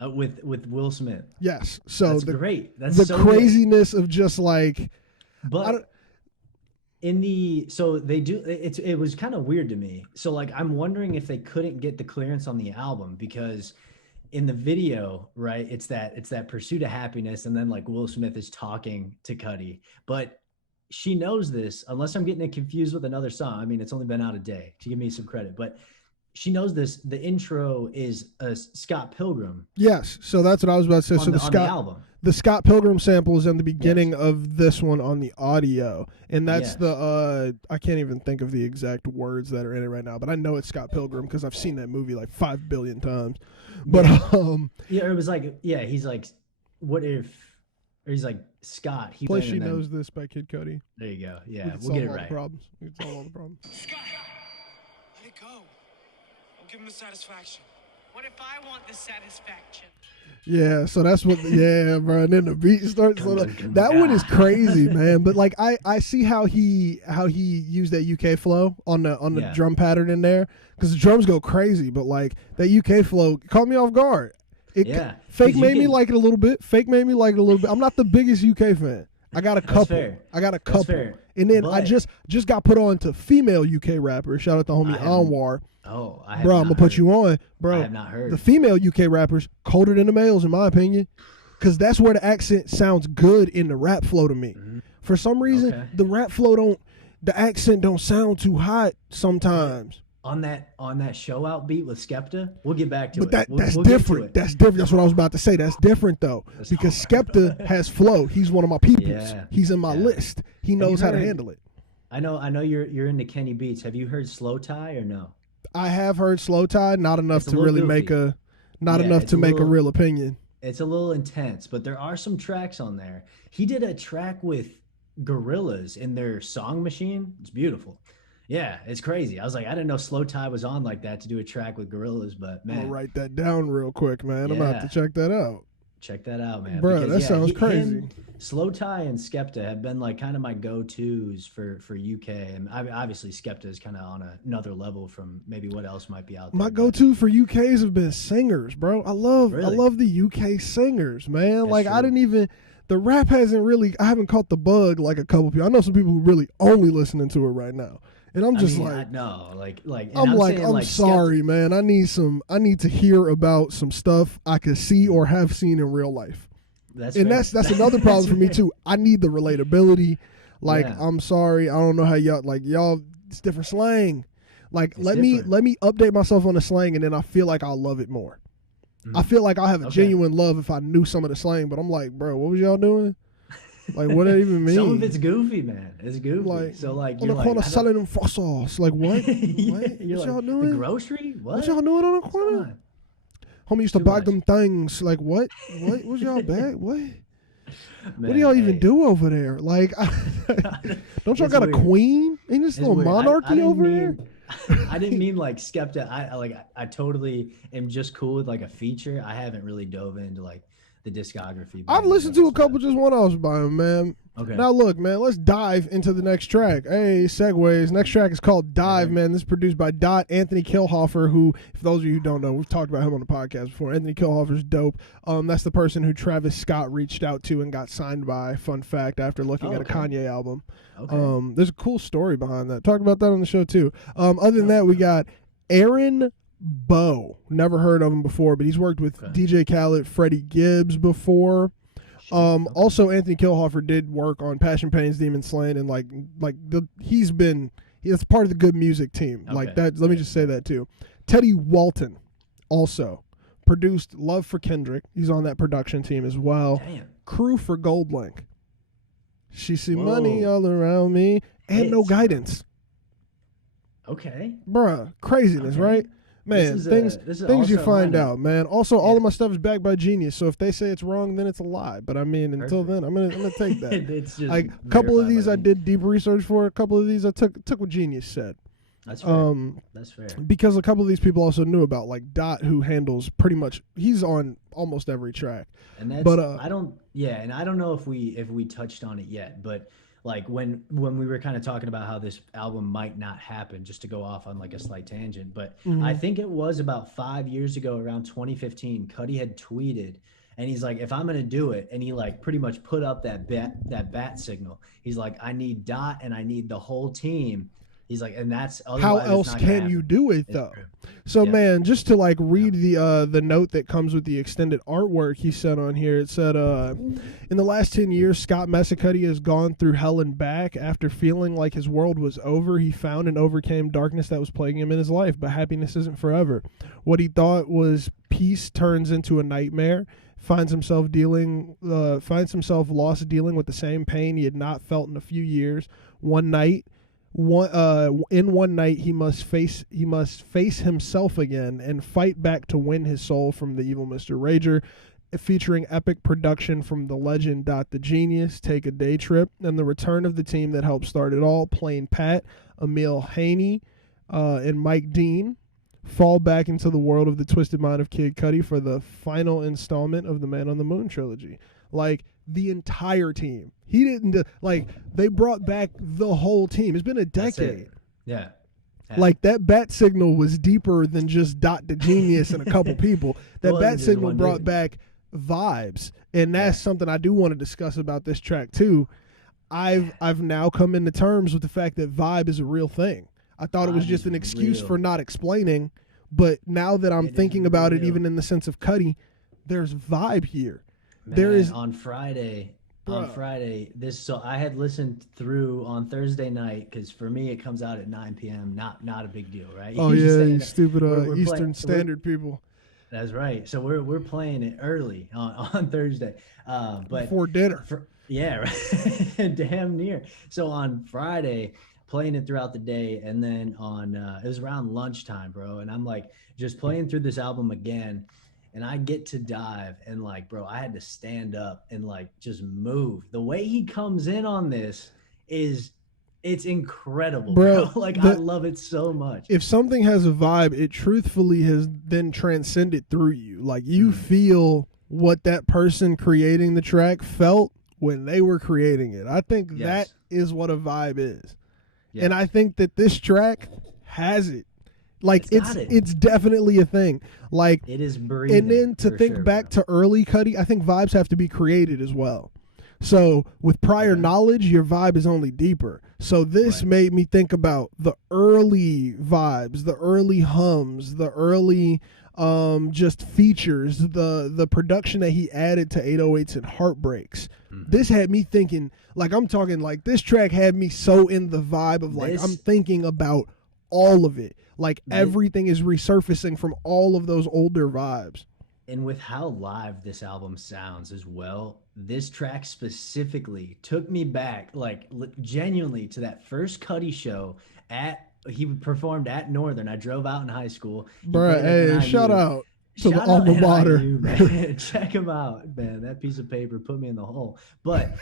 With Will Smith. Yes. So that's great. That's the so craziness of just like. But so they do. It was kind of weird to me. So like, I'm wondering if they couldn't get the clearance on the album because. In the video, right, it's that pursuit of happiness, and then like Will Smith is talking to Cudi, but she knows this. Unless I'm getting it confused with another song. I mean, it's only been out a day. To give me some credit, but she knows this. The intro is a Scott Pilgrim. Yes, so that's what I was about to say. So the Scott Pilgrim sample is in the beginning of this one on the audio, and that's the I can't even think of the exact words that are in it right now, but I know it's Scott Pilgrim because I've seen that movie like 5 billion times. But it was like he's like, what if, or he's like Scott. Plus, She Knows This by Kid Cudi. There you go. Yeah, we'll get it right. We can solve all the problems. Scott, let it go. Don't give him the satisfaction. What if I want the satisfaction? Yeah, so that's what. Yeah, bro. And then the beat starts. That one is crazy, man. But like, I see how he used that UK flow on the drum pattern in there because the drums go crazy. But like that UK flow caught me off guard. Fake made me like it a little bit. I'm not the biggest UK fan. I got a couple. And then I just got put on to female UK rappers. Shout out to homie Anwar. Oh, I'm gonna put you on, bro. I have not heard. The female UK rappers colder than the males, in my opinion, because that's where the accent sounds good in the rap flow to me. Mm-hmm. For some reason, the rap flow the accent don't sound too hot sometimes. on that show out beat with Skepta. We'll get back to But it. that's We'll different. That's different. That's what I was about to say. That's different though, That's because hard. Skepta has flow. He's one of my peoples. Yeah. He's in my Yeah. list. He Have you knows how to heard- handle it. I know you're into Kenny Beats. Have you heard Slow Tie or no? I have heard Slow Tie, not enough It's a to little really goofy. make a, not Yeah, enough it's to a make a little- real opinion. It's a little intense, but there are some tracks on there. He did a track with Gorillas in their Song Machine. It's beautiful. Yeah, it's crazy. I was like, I didn't know Slow Tie was on like that to do a track with Gorillas, but I'm man, gonna write that down real quick, man. I'm gonna have to check that out. check that out, man. Bruh, Because, that sounds crazy. Slow Tie and Skepta have been like kind of my go-tos for UK, and obviously Skepta is kind of on another level from maybe what else might be out there. My but- go-to for UKs have been singers, bro. I love Really? the UK singers, man. That's Like I true. didn't even the rap hasn't really I haven't caught the bug like a couple people. I know some people who really only listening to it right now. And I'm just like no, like, and I'm like, saying, I'm like, sorry, man. I need to hear about some stuff I could see or have seen in real life. That's And fair. that's another problem for me too. I need the relatability. Like, Yeah. I'm sorry, I don't know how y'all it's different slang. Like It's let different. me update myself on the slang and then I feel like I'll love it more. I feel like I'll have a Okay. genuine love if I knew some of the slang, but I'm like, bro, what was y'all doing? Like, what that even mean? Some of it's goofy, man. It's goofy. Like, so like on you're the corner like, I don't- selling them frost sauce. Like what? Yeah, What? you're What like, y'all the doing? grocery? What? What y'all doing on the What's going corner? on? Homie used to Too buy much. them things. Like what? What was y'all back? What? What Man, do y'all even hey, do over there? Like, don't y'all It's got a weird. queen in this it's little weird. I monarchy didn't over there? mean, I didn't mean like Skepta. I totally am just cool with like a feature. I haven't really dove into like the discography. I've listened to a couple just one-offs by him, man. Okay. Now look, man, let's dive into the next track. Hey, segues. Next track is called Dive, man. This is produced by Anthony Kilhofer, who, if those of you who don't know, we've talked about him on the podcast before. Anthony Kilhofer's dope. That's the person who Travis Scott reached out to and got signed by, fun fact, after looking at a okay. Kanye album. Okay. There's a cool story behind that. Talk about that on the show too. Other than that, we got Aaron Bow. Never heard of him before, but he's worked with DJ Khaled, Freddie Gibbs before. Also Anthony Kilhofer did work on Passion Pains, Demon Slain, and he's part of the Good Music team. Like Okay. that. Let me just say that too. Teddy Walton also produced Love for Kendrick. He's on that production team as well. Damn. Crew for Gold Link. She see Whoa. money all around me and No Hits. Guidance. Okay. Bruh, craziness, Okay. right? Man, This is things you also find lineup. out, man. Also, all Yeah. of my stuff is backed by Genius, so if they say it's wrong, then it's a lie. But I mean, until Perfect. then, I'm gonna take that. It's just Like a couple of verified these, by I me. did deep research for. A couple of these, I took what Genius said. That's fair. That's fair. Because a couple of these people also knew about, like Dot, who handles pretty much. He's on almost every track. And that's But, I don't know if we touched on it yet, but like when we were kind of talking about how this album might not happen, just to go off on like a slight tangent, but I think it was about 5 years ago, around 2015, Cudi had tweeted and he's like, if I'm gonna do it, and he like pretty much put up that bat signal. He's like, I need Dot and I need the whole team. He's like, and that's How otherwise it's else not gonna can you happen. do it It's though? true. So Yeah. man, just to like read the note that comes with the extended artwork he said on here, it said, in the last 10 years, Scott Mesicudi has gone through hell and back. After feeling like his world was over, he found and overcame darkness that was plaguing him in his life. But happiness isn't forever. What he thought was peace turns into a nightmare. Finds himself lost dealing with the same pain he had not felt in a few years. One night he must face himself again and fight back to win his soul from the evil Mr. Rager, featuring epic production from the legend The Genius, Take a Day Trip, and the return of the team that helped start it all, Plain Pat, Emil Haney, and Mike Dean, fall back into the world of the twisted mind of Kid Cudi for the final installment of the Man on the Moon trilogy. Like, the entire team. He didn't, they brought back the whole team. It's been a That's it. decade. Yeah. Like, that bat signal was deeper than just the Genius and a couple people. That Well, bat just signal one brought dude. back vibes. And that's something I do want to discuss about this track, too. I've now come into terms with the fact that vibe is a real thing. I thought it was Vibe just is an excuse real. for not explaining, but now that I'm It is thinking about it, real. even in the sense of Cudi, there's vibe here. Man, There is on Friday. on Friday. So I had listened through on Thursday night because for me it comes out at 9 p.m. Not a big deal, right? Oh yeah, you stupid Eastern Standard people. That's right. So we're playing it early on Thursday, but before dinner. Right. Damn near. So on Friday, playing it throughout the day, and then on it was around lunchtime, bro, and I'm like just playing through this album again, and I get to Dive, and like, bro, I had to stand up and like just move. The way he comes in on this it's incredible, bro. Like I love it so much. If something has a vibe, it truthfully has then transcended through you. Like you feel what that person creating the track felt when they were creating it. I think that is what a vibe is. Yes. And I think that this track has it. Like it's definitely a thing. Like it is breathing. And then to think back to early Cudi, I think vibes have to be created as well. So with prior knowledge, your vibe is only deeper. So this made me think about the early vibes, the early hums, the early just features, the production that he added to 808s and Heartbreaks. This had me thinking, like I'm talking like this track had me so in the vibe of like I'm thinking about all of it. Like everything is resurfacing from all of those older vibes. And with how live this album sounds as well, this track specifically took me back, like genuinely, to that first Cudi show he performed at Northern. I drove out in high school. Bruh, hey, shout out to the alma mater. Man. Check him out, man. That piece of paper put me in the hole. But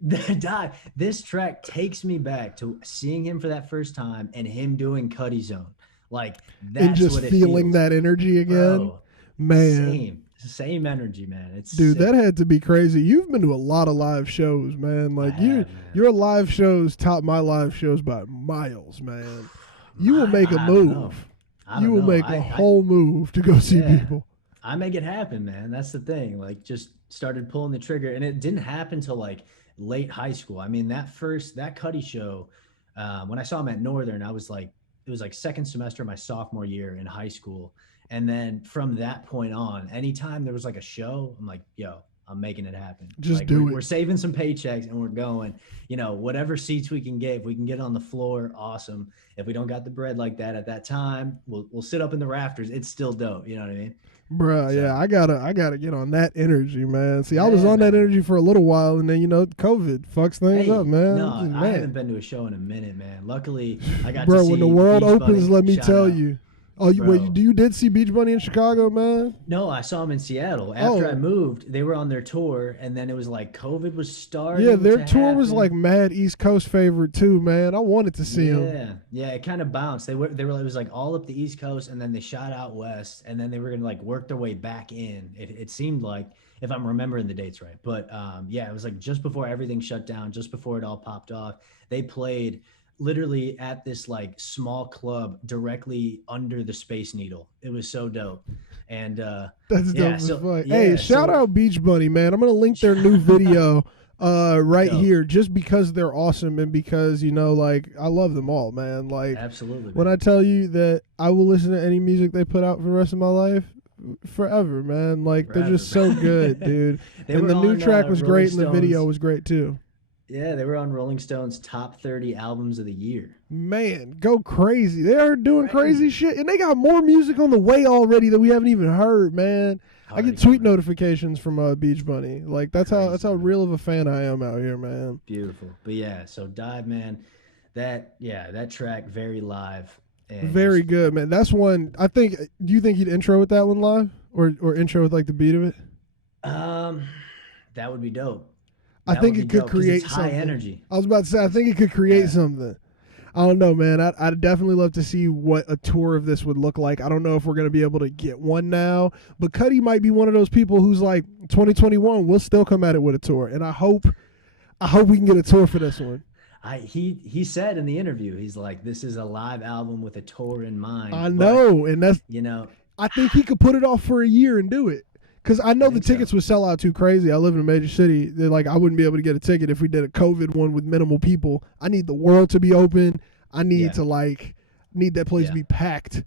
this track takes me back to seeing him for that first time and him doing Cudi Zone. Like that's and just what it feeling feels. That energy again. Bro, man. Same energy, man. It's dude, sick. That had to be crazy. You've been to a lot of live shows, man. Like your live shows top my live shows by miles, man. You will make a move. You will make a whole move to go see people. I make it happen, man. That's the thing. Like just started pulling the trigger, and it didn't happen till like late high school. I mean, that Cudi show, when I saw him at Northern, it was like second semester of my sophomore year in high school. And then from that point on, anytime there was like a show, I'm like, yo, I'm making it happen. Just like, do it. We're saving some paychecks and we're going, whatever seats we can get. If we can get on the floor, awesome. If we don't got the bread like that at that time, we'll sit up in the rafters. It's still dope. You know what I mean? Bruh, so, yeah, I gotta get on that energy, man. See, I was on that energy for a little while, and then COVID fucks things up, man. No, I haven't been to a show in a minute, man. Luckily, I got to see when the world Beach opens, Bunny. let me Shout tell out. you. Oh, you did see Beach Bunny in Chicago, man? No, I saw him in Seattle. After I moved, they were on their tour, and then it was like COVID was starting. Yeah, their tour was like mad East Coast favorite too, man. I wanted to see him. Yeah, it kind of bounced. It was like all up the East Coast, and then they shot out west, and then they were gonna like work their way back in. It seemed like, if I'm remembering the dates right, but it was like just before everything shut down, just before it all popped off. They played literally at this like small club directly under the Space Needle. It was so dope. And that's dope as fuck. Hey, shout out Beach Bunny, man. I'm gonna link their new video here just because they're awesome and because like I love them all, man. Like absolutely, when I tell you that I will listen to any music they put out for the rest of my life forever, man. Like they're just so good, dude. And the new track was great and the video was great too. Yeah, they were on Rolling Stone's top 30 albums of the year. Man, go crazy. They are doing crazy shit. And they got more music on the way already that we haven't even heard, man. I get tweet notifications from Beach Bunny. Like that's how real of a fan I am out here, man. Beautiful. But yeah, so Dive, man, that track, very live. And very good, man. That's one, I think, do you think he'd intro with that one live? Or intro with like the beat of it? That would be dope. I think it could create it's something. High energy. I was about to say, I think it could create something. I don't know, man. I'd definitely love to see what a tour of this would look like. I don't know if we're going to be able to get one now, but Cudi might be one of those people who's like, 2021, we'll still come at it with a tour. And I hope we can get a tour for this one. He said in the interview, he's like, this is a live album with a tour in mind. I know, and that's, I think he could put it off for a year and do it. Because I know the tickets would sell out too crazy. I live in a major city. They're like, I wouldn't be able to get a ticket if we did a COVID one with minimal people. I need the world to be open. I need to need that place to be packed.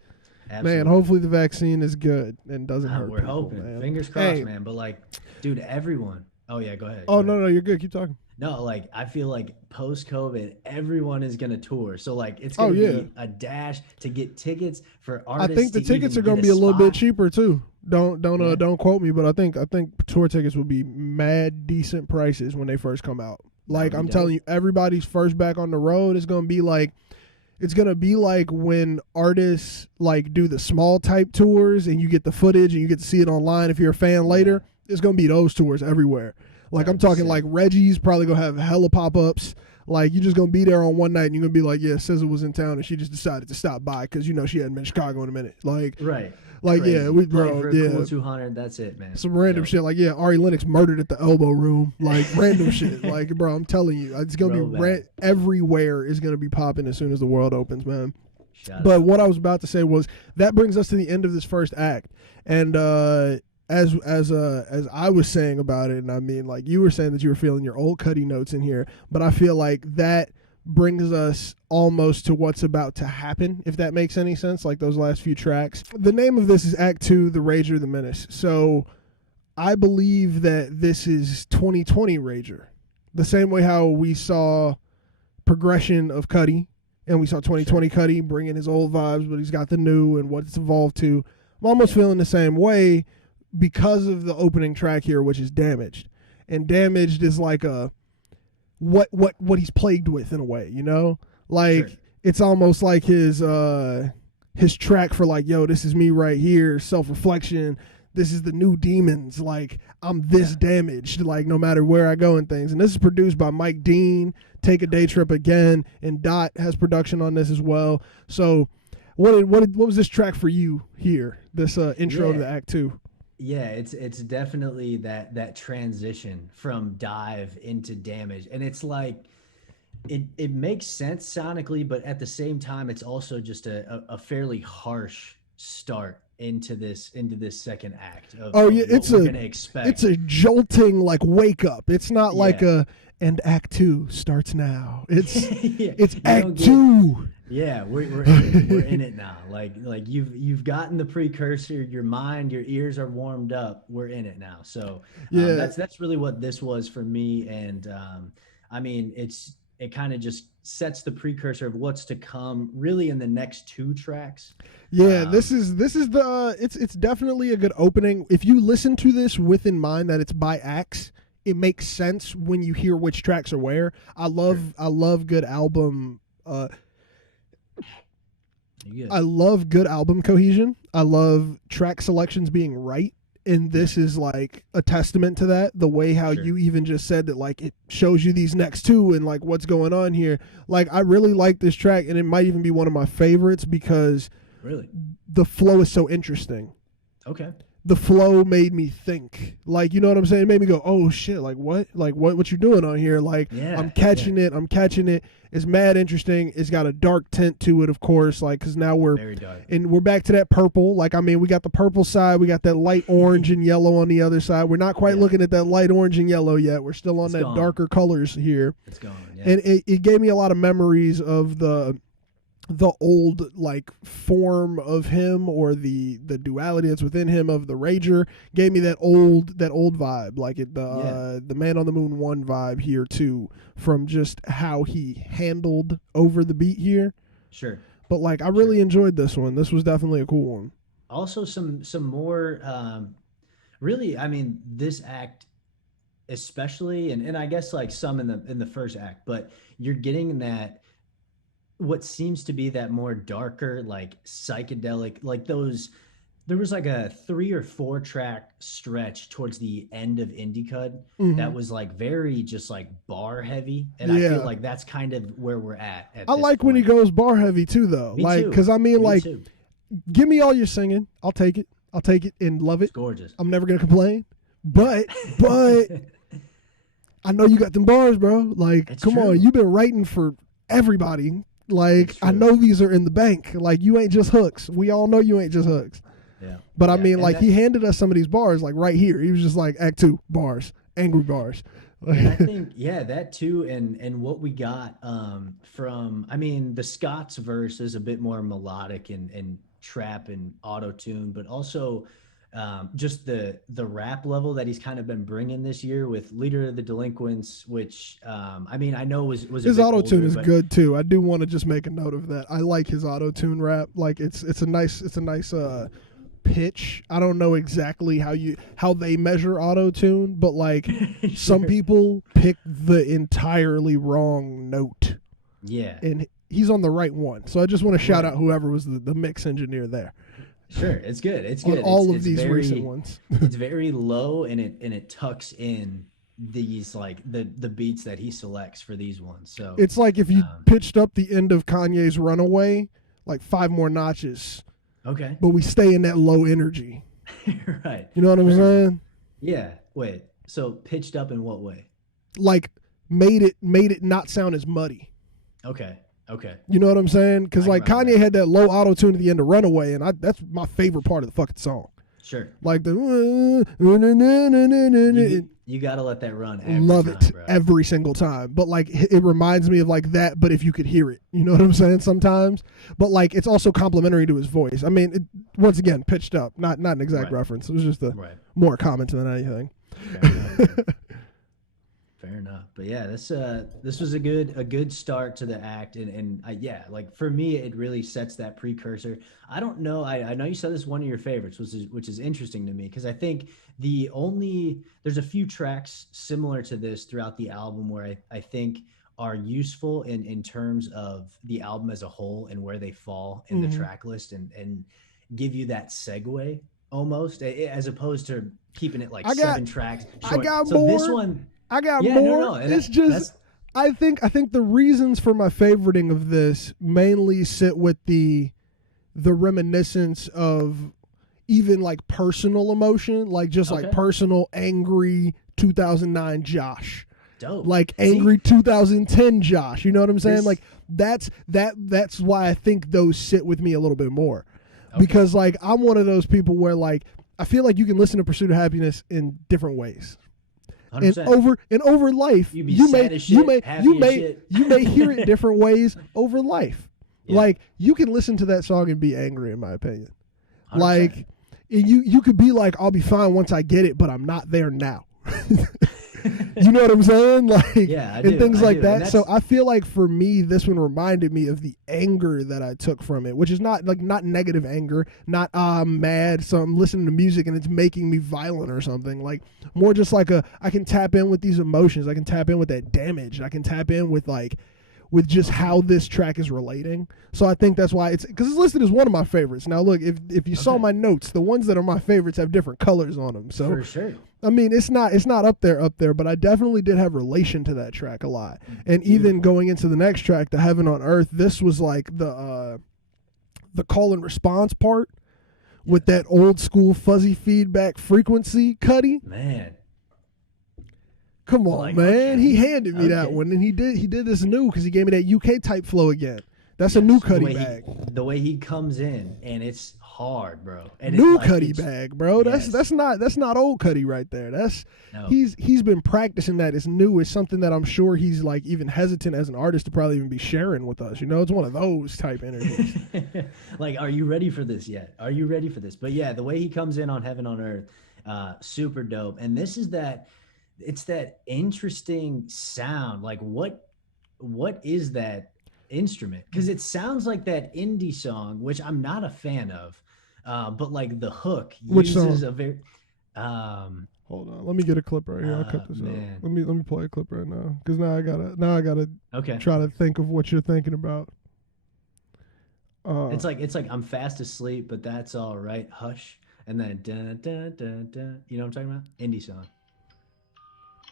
Absolutely. Man, hopefully the vaccine is good and doesn't hurt. We're people, hoping. Man. Fingers crossed, man. But dude, everyone Oh yeah, go ahead. Oh no, you're good. Keep talking. No, like I feel like post COVID, everyone is gonna tour. So like it's Oh gonna yeah. be a dash to get tickets for I artists think the to tickets even are get going to a be a little bit spot. cheaper too. Yeah. Don't quote me, but I think tour tickets will be mad decent prices when they first come out. That Like would be I'm telling dope. you, everybody's first back on the road is going to be like it's going to be like when artists like do the small type tours and you get the footage and you get to see it online if you're a fan later. It's going to be those tours everywhere. Like That I'm would be talking sick. like Reggie's probably going to have hella pop-ups. Like you're just gonna be there on one night and you're gonna be like, yeah, SZA was in town and she just decided to stop by because she hadn't been in Chicago in a minute. Right. Yeah, Crazy. we Play bro, for a yeah, cool 200. That's it, man. some random Dope. shit. Like yeah, Ari Lennox murdered at the Elbow Room. Like random shit. Like bro, I'm telling you, it's gonna Throwback. be everywhere is gonna be popping as soon as the world opens, man. Shout But out. what I was about to say was that brings us to the end of this first act, and as I was saying about it, and I mean like you were saying that you were feeling your old Cudi notes in here, but I feel like that brings us almost to what's about to happen, if that makes any sense, like those last few tracks. The name of this is Act 2, The Rager, The Menace. So I believe that this is 2020 Rager. The same way how we saw progression of Cudi, and we saw 2020 Cudi bringing his old vibes, but he's got the new and what it's evolved to. I'm almost feeling the same way because of the opening track here, which is Damaged. And Damaged is like a what he's plagued with in a way, like it's almost like his track for like, yo, this is me right here, self-reflection, this is the new demons, like I'm this damaged, like no matter where I go and things. And this is produced by Mike Dean, Take a Day Trip Again, and Dot has production on this as well. So what was this track for you here, this intro to the Act 2? Yeah, it's definitely that transition from dive into damage, and it's like it makes sense sonically, but at the same time, it's also just a fairly harsh start into this second act of it's what we're gonna expect. It's a jolting like wake up. It's not like and Act 2 starts now. It's it's Act 2. Yeah, we're in it. We're in it now. Like you've gotten the precursor. Your mind, your ears are warmed up. We're in it now. So that's really what this was for me. And I mean, it kind of just sets the precursor of what's to come. Really, in the next two tracks. Yeah, this is the it's definitely a good opening. If you listen to this with in mind that it's by acts, it makes sense when you hear which tracks are where. I love good album. I love good album cohesion. I love track selections being right. And this is like a testament to that. The way how you even just said that, like it shows you these next two and like what's going on here. Like I really like this track, and it might even be one of my favorites because the flow is so interesting. Okay. The flow made me think, like, you know what I'm saying? It made me go, oh shit, like what you doing on here? Like I'm catching it. It's mad interesting. It's got a dark tint to it, of course, like because now we're back to that purple. Like I mean, we got the purple side, we got that light orange and yellow on the other side. We're not quite looking at that light orange and yellow yet. We're still on darker colors here. It's gone. Yeah. And it gave me a lot of memories of the old like form of him, or the duality that's within him of the Rager. Gave me that old vibe, like the Man on the Moon 1 vibe here too, from just how he handled over the beat here. Sure. But like I really enjoyed this one. This was definitely a cool one. Also some more really, I mean, this act especially, and I guess like some in the first act, but you're getting that what seems to be that more darker, like psychedelic, like those. There was like a 3 or 4 track stretch towards the end of Indie Cud that was like very just like bar heavy, and I feel like that's kind of where we're at I like when he goes bar heavy too, though. Me like, too. because I mean, Me like, too. Give me all your singing. I'll take it and love it. It's gorgeous. I'm never gonna complain. But I know you got them bars, bro. Like, come on, you've been writing for everybody. Like, I know these are in the bank. Like, you ain't just hooks. We all know you ain't just hooks. Yeah. But I mean, like, he handed us some of these bars, like right here. He was just like, Act 2, bars, angry bars. And I think, that too, and what we got from, I mean, the Scott's verse is a bit more melodic and trap and auto tune, but also just the rap level that he's kind of been bringing this year with Leader of the Delinquents, which I mean I know was his auto tune is good too. I do want to just make a note of that. I like his auto tune rap. Like it's a nice pitch. I don't know exactly how they measure auto tune, but like Sure. some people pick the entirely wrong note. Yeah, And he's on the right one. So I just want to shout Right. out whoever was the mix engineer there. sure, it's good. It's On good. all it's of these very, recent ones. it's very low, and it tucks in these like the beats that he selects for these ones. So It's like if you pitched up the end of Kanye's Runaway like 5 more notches, okay, but we stay in that low energy. right. You know what I'm saying? Yeah. Wait. So pitched up in what way? Like made it not sound as muddy. Okay. Okay. You know what I'm saying? Because I like remember Kanye that. had that low auto tune at the end of Runaway, and that's my favorite part of the fucking song. Sure. Like the You gotta let that run. Every love time, it bro. every single time. But like it reminds me of like that, but if you could hear it, you know what I'm saying? Sometimes, but like it's also complimentary to his voice. I mean, once again, pitched up, not an exact Right. reference. It was just a Right. more comment than anything. Fair enough. Fair enough. But yeah, this was a good start to the act, and yeah, like for me, it really sets that precursor. I don't know. I know you said this is one of your favorites, which is interesting to me because I think there's a few tracks similar to this throughout the album where I think are useful in terms of the album as a whole and where they fall in the track list and give you that segue almost as opposed to keeping it like 7 tracks short. I got so more. this one. I got Yeah, more. no, and it's that's- I think the reasons for my favoriting of this mainly sit with the reminiscence of even like personal emotion, like just like Okay. personal angry 2009 Josh. Dope. Like See? angry 2010 Josh. You know what I'm saying? This- Like that's why I think those sit with me a little bit more. Okay. Because like I'm one of those people where like I feel like you can listen to Pursuit of Happiness in different ways. 100%. And over life, You be you sad may as shit, happy as shit. you may hear it different ways over life. Yeah. Like you can listen to that song and be angry, in my opinion. 100%. Like you could be like, I'll be fine once I get it, but I'm not there now. You know what I'm saying? Like Yeah, I do, and things I like do. And that. So that's- I feel like for me, this one reminded me of the anger that I took from it, which is not negative anger, not I'm mad, so I'm listening to music and it's making me violent or something. Like more just like I can tap in with these emotions. I can tap in with that damage. I can tap in with just how this track is relating. So I think that's why it's listed as one of my favorites. Now look, if you saw Okay. my notes, the ones that are my favorites have different colors on them. So For sure. I mean, it's not up there, but I definitely did have relation to that track a lot. And even going into the next track, the Heaven on Earth, this was like the call and response part with that old school fuzzy feedback frequency, Cudi. Man. Come on, Like, man. okay. He handed me that Okay. one, and he did this new because he gave me that UK type flow again. That's a new The way Cudi he- bag. The way he comes in and it's hard, bro. And it's New like, Cudi it's- bag, bro. Yes. That's not old Cudi right there. That's No. he's been practicing that. It's new. It's something that I'm sure he's like even hesitant as an artist to probably even be sharing with us. You know, it's one of those type energies. Like, are you ready for this yet? Are you ready for this? But yeah, the way he comes in on Heaven on Earth, super dope. And this is it's that interesting sound. Like what is that instrument? Because it sounds like that indie song, which I'm not a fan of. But like the hook Which uses song? a very Hold on, let me get a clip right here. I'll cut this man. out. Let me play a clip right now because now I gotta okay. try to think of what you're thinking about. It's like I'm fast asleep, but that's all right. Hush. And then dun, dun, dun, dun. You know what I'm talking about? Indie song.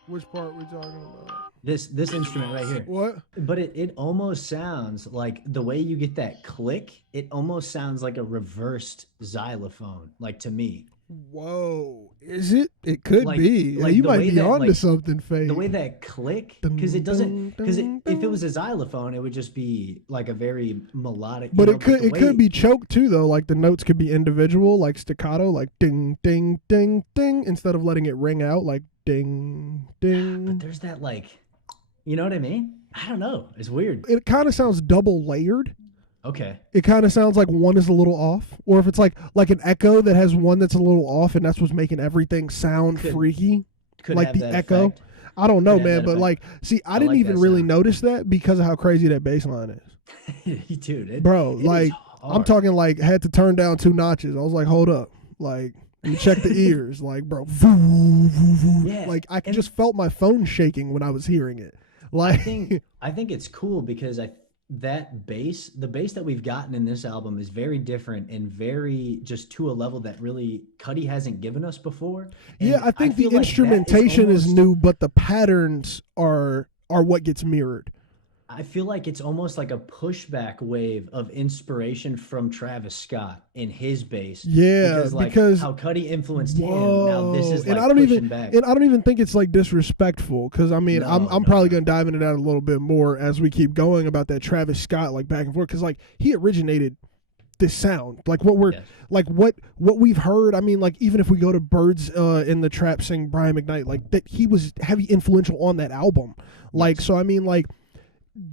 Which part we talking about? This instrument right here. What? But it almost sounds like the way you get that click, it almost sounds like a reversed xylophone, like to me. Whoa, is it? It could Like- be. like You the might way be that, onto like, something, Faye. The way that click, because it doesn't, because if it was a xylophone, it would just be like a very melodic. But you know, it could the way- could be choked too though. Like the notes could be individual, like staccato, like ding ding ding ding, instead of letting it ring out like ding But ding. there's that like, you know what I mean? I don't know. It's weird. It kind of sounds double layered. Okay. It kind of sounds like one is a little off, or if it's like an echo that has one that's a little off, and that's what's making everything sound freaky, could like have the that echo. effect. I don't know, Could have man, that but effect. like, see, I didn't like even that really sound. notice that because of how crazy that bass line is. Dude, Bro, it like, is I'm hard. talking like had to turn down 2 notches. I was like, hold up, like. You check the ears, like, bro. Yeah, like I just felt my phone shaking when I was hearing it. Like, I think it's cool because the bass that we've gotten in this album is very different and very just to a level that really Cudi hasn't given us before. And yeah, I think the feel like that instrumentation is almost, new, but the patterns are what gets mirrored. I feel like it's almost like a pushback wave of inspiration from Travis Scott in his bass. Yeah, Because because how Cudi influenced him. Now this whoa, is and like I don't pushing even back. and I don't even think it's like disrespectful because I mean I'm No, probably no. gonna dive into that a little bit more as we keep going about that Travis Scott like back and forth because like he originated this sound like what we're like what we've heard. I mean like even if we go to Birds in the Trap sing Brian McKnight like that he was heavy influential on that album like so I mean like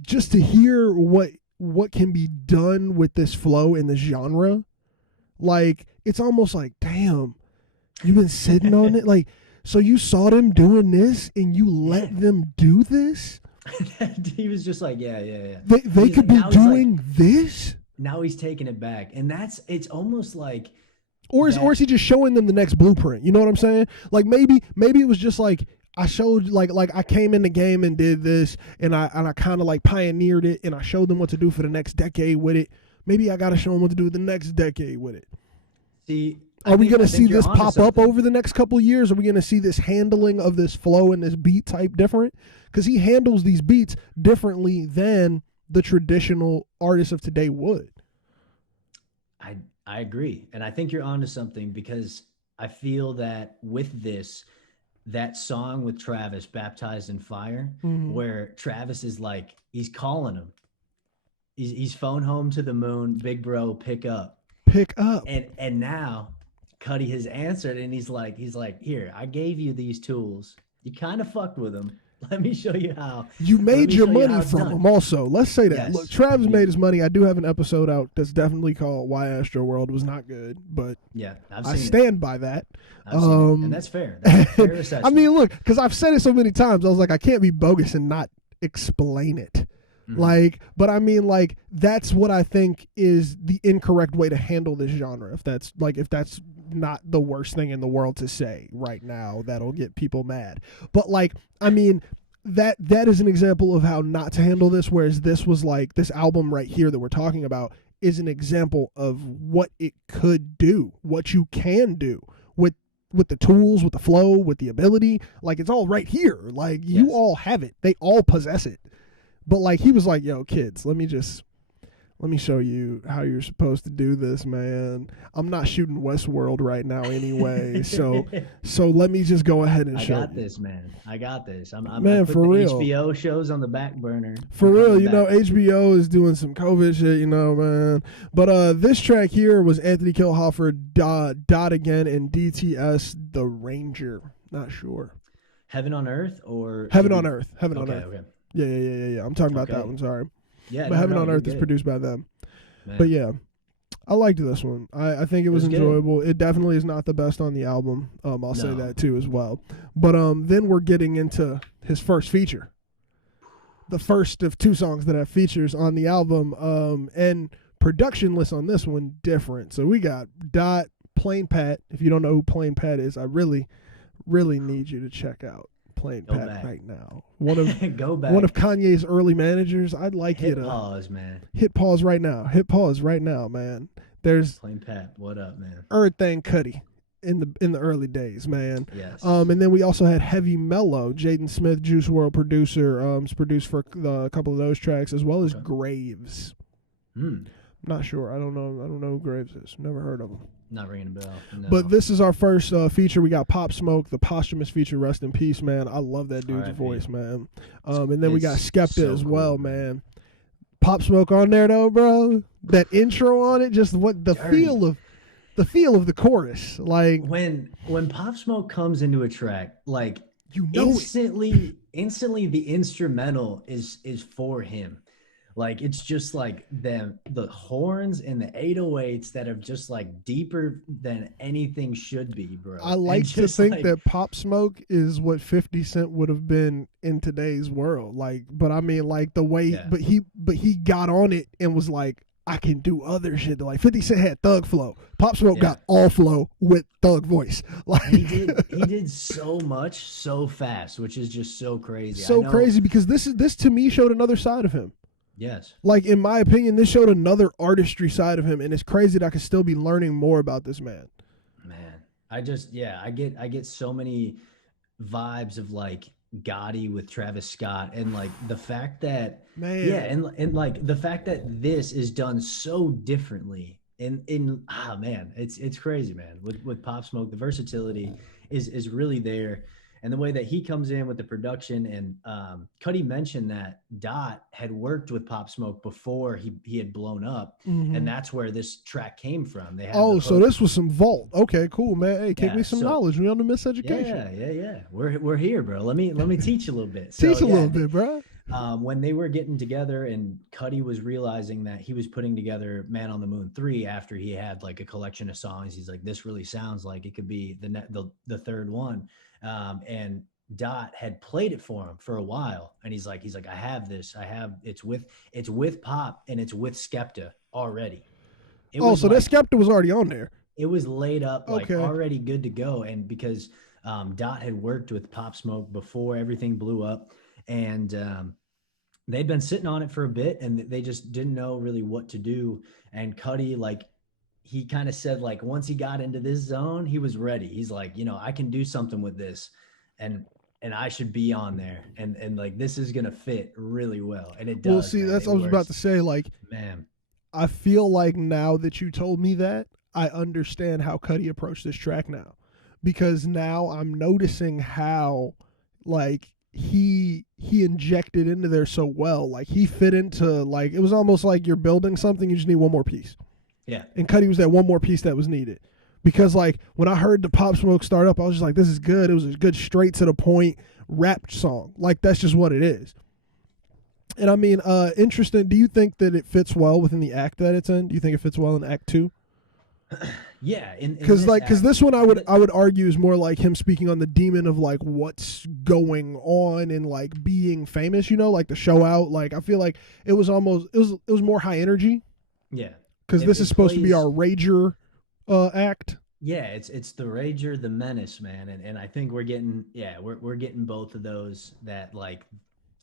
just to hear what can be done with this flow in this genre, like it's almost like, damn, you've been sitting on it. Like, so you saw them doing this and you let them do this? He was just like, yeah. They could be doing this? Now he's taking it back. And it's almost like or is he just showing them the next blueprint? You know what I'm saying? Like maybe it was just like I showed like I came in the game and did this and I kind of like pioneered it and I showed them what to do for the next decade with it. Maybe I got to show them what to do the next decade with it. See, are we going to see this pop up over the next couple of years? Are we going to see this handling of this flow and this beat type different? Because he handles these beats differently than the traditional artists of today would. I agree. And I think you're onto something because I feel that with this, that song with Travis, Baptized in Fire, where Travis is like, he's calling him. He's phone home to the moon, big bro, pick up. And now Cudi has answered and he's like, here, I gave you these tools. You kind of fucked with them. Let me show you how. You made your money from them also. Let's say that. Look, Travis made his money. I do have an episode out that's definitely called Why Astro World Was Not Good, but yeah, I stand by that. And that's fair. That's a fair assessment. I mean, look, because I've said it so many times, I was like, I can't be bogus and not explain it. Like, but I mean, like, that's what I think is the incorrect way to handle this genre. If that's not the worst thing in the world to say right now, that'll get people mad. But like, I mean, that is an example of how not to handle this. Whereas this was like this album right here that we're talking about is an example of what it could do, what you can do with the tools, with the flow, with the ability. Like it's all right here. Like you all have it. They all possess it. But like he was like, yo, kids, let me show you how you're supposed to do this, man. I'm not shooting Westworld right now anyway, so let me just go ahead and show you. I got this, man. I got this. Man, I put for real. HBO shows on the back burner. For real, you know, HBO is doing some COVID shit, you know, man. But this track here was Anthony Kilhofer, Dot Again, and DTS, The Ranger. Not sure. Heaven on Earth or Heaven on Earth. Heaven on Earth. Okay. Yeah. I'm talking about that one. Sorry. Yeah, but Heaven on Earth is produced by them. Man. But yeah, I liked this one. I think it was enjoyable. Good. It definitely is not the best on the album. I'll say that too as well. But then we're getting into his first feature, the first of 2 songs that have features on the album. And production list on this one different. So we got Dot, Plain Pat. If you don't know who Plain Pat is, I really, really need you to check out Plain Pat right now. One of Kanye's early managers. I'd like you to pause, man. Hit pause right now. Hit pause right now, man. There's Plain Pat. What up, man? Everything Cudi in the early days, man. Yes. And then we also had Heavy Mellow, Jaden Smith, Juice WRLD producer. Produced for a couple of those tracks as well as Graves. Not sure. I don't know who Graves is. Never heard of him. Not ringing a bell. No. But this is our first feature. We got Pop Smoke, the posthumous feature. Rest in peace, man. I love that dude's voice, man. And then we got Skepta as well, man. Pop Smoke on there though, bro. That intro on it, just what the feel of the chorus, like when Pop Smoke comes into a track, like you know instantly the instrumental is for him. Like it's just like the horns and the 808s that are just like deeper than anything should be, bro. I like to think like, that Pop Smoke is what 50 Cent would have been in today's world. Like, but I mean, like the way, Yeah. but he got on it and was like, I can do other shit. Like 50 Cent had thug flow. Pop Smoke got all flow with thug voice. Like he did so much so fast, which is just so crazy. So crazy because this to me showed another side of him. Yes. Like, in my opinion, this showed another artistry side of him, and it's crazy that I could still be learning more about this man. Man, I get so many vibes of like Gotti with Travis Scott, and like the fact that and like the fact that this is done so differently man, it's crazy, man. With Pop Smoke, the versatility is really there. And the way that he comes in with the production, and Cudi mentioned that Dot had worked with Pop Smoke before he had blown up, and that's where this track came from. They had so this was some vault. Okay, cool, man. Hey, give me some knowledge. We on the Miseducation. Yeah. We're here, bro. Let me teach you a little bit. Teach a little bit, bro. When they were getting together, and Cudi was realizing that he was putting together Man on the Moon 3 after he had like a collection of songs. He's like, this really sounds like it could be the third one. And Dot had played it for him for a while, and he's like, I have this. It's with Pop and it's with Skepta already. So that Skepta was already on there. It was laid up, like already good to go. And because Dot had worked with Pop Smoke before everything blew up, and they'd been sitting on it for a bit, and they just didn't know really what to do. And Cudi, like, he kind of said, like, once he got into this zone, he was ready. He's like, I can do something with this, and I should be on there, and like this is gonna fit really well, and it does. Well, see, that's what I was about to say. Like, man, I feel like now that you told me that, I understand how Cudi approached this track now, because now I'm noticing how, like, he injected into there so well. Like, he fit into, like, it was almost like you're building something, you just need one more piece. Yeah. And Cudi was that one more piece that was needed. Because, like, when I heard the Pop Smoke start up, I was just like, this is good. It was a good straight to the point rap song. Like, that's just what it is. And I mean, interesting. Do you think that it fits well within the act that it's in? Do you think it fits well in Act 2? Yeah, because this one I would argue is more like him speaking on the demon of like what's going on and like being famous, like the show out. Like, I feel like it was more high energy. Yeah, because this is supposed to be our rager act. Yeah, it's the rager, the menace, man, and I think we're getting both of those, that like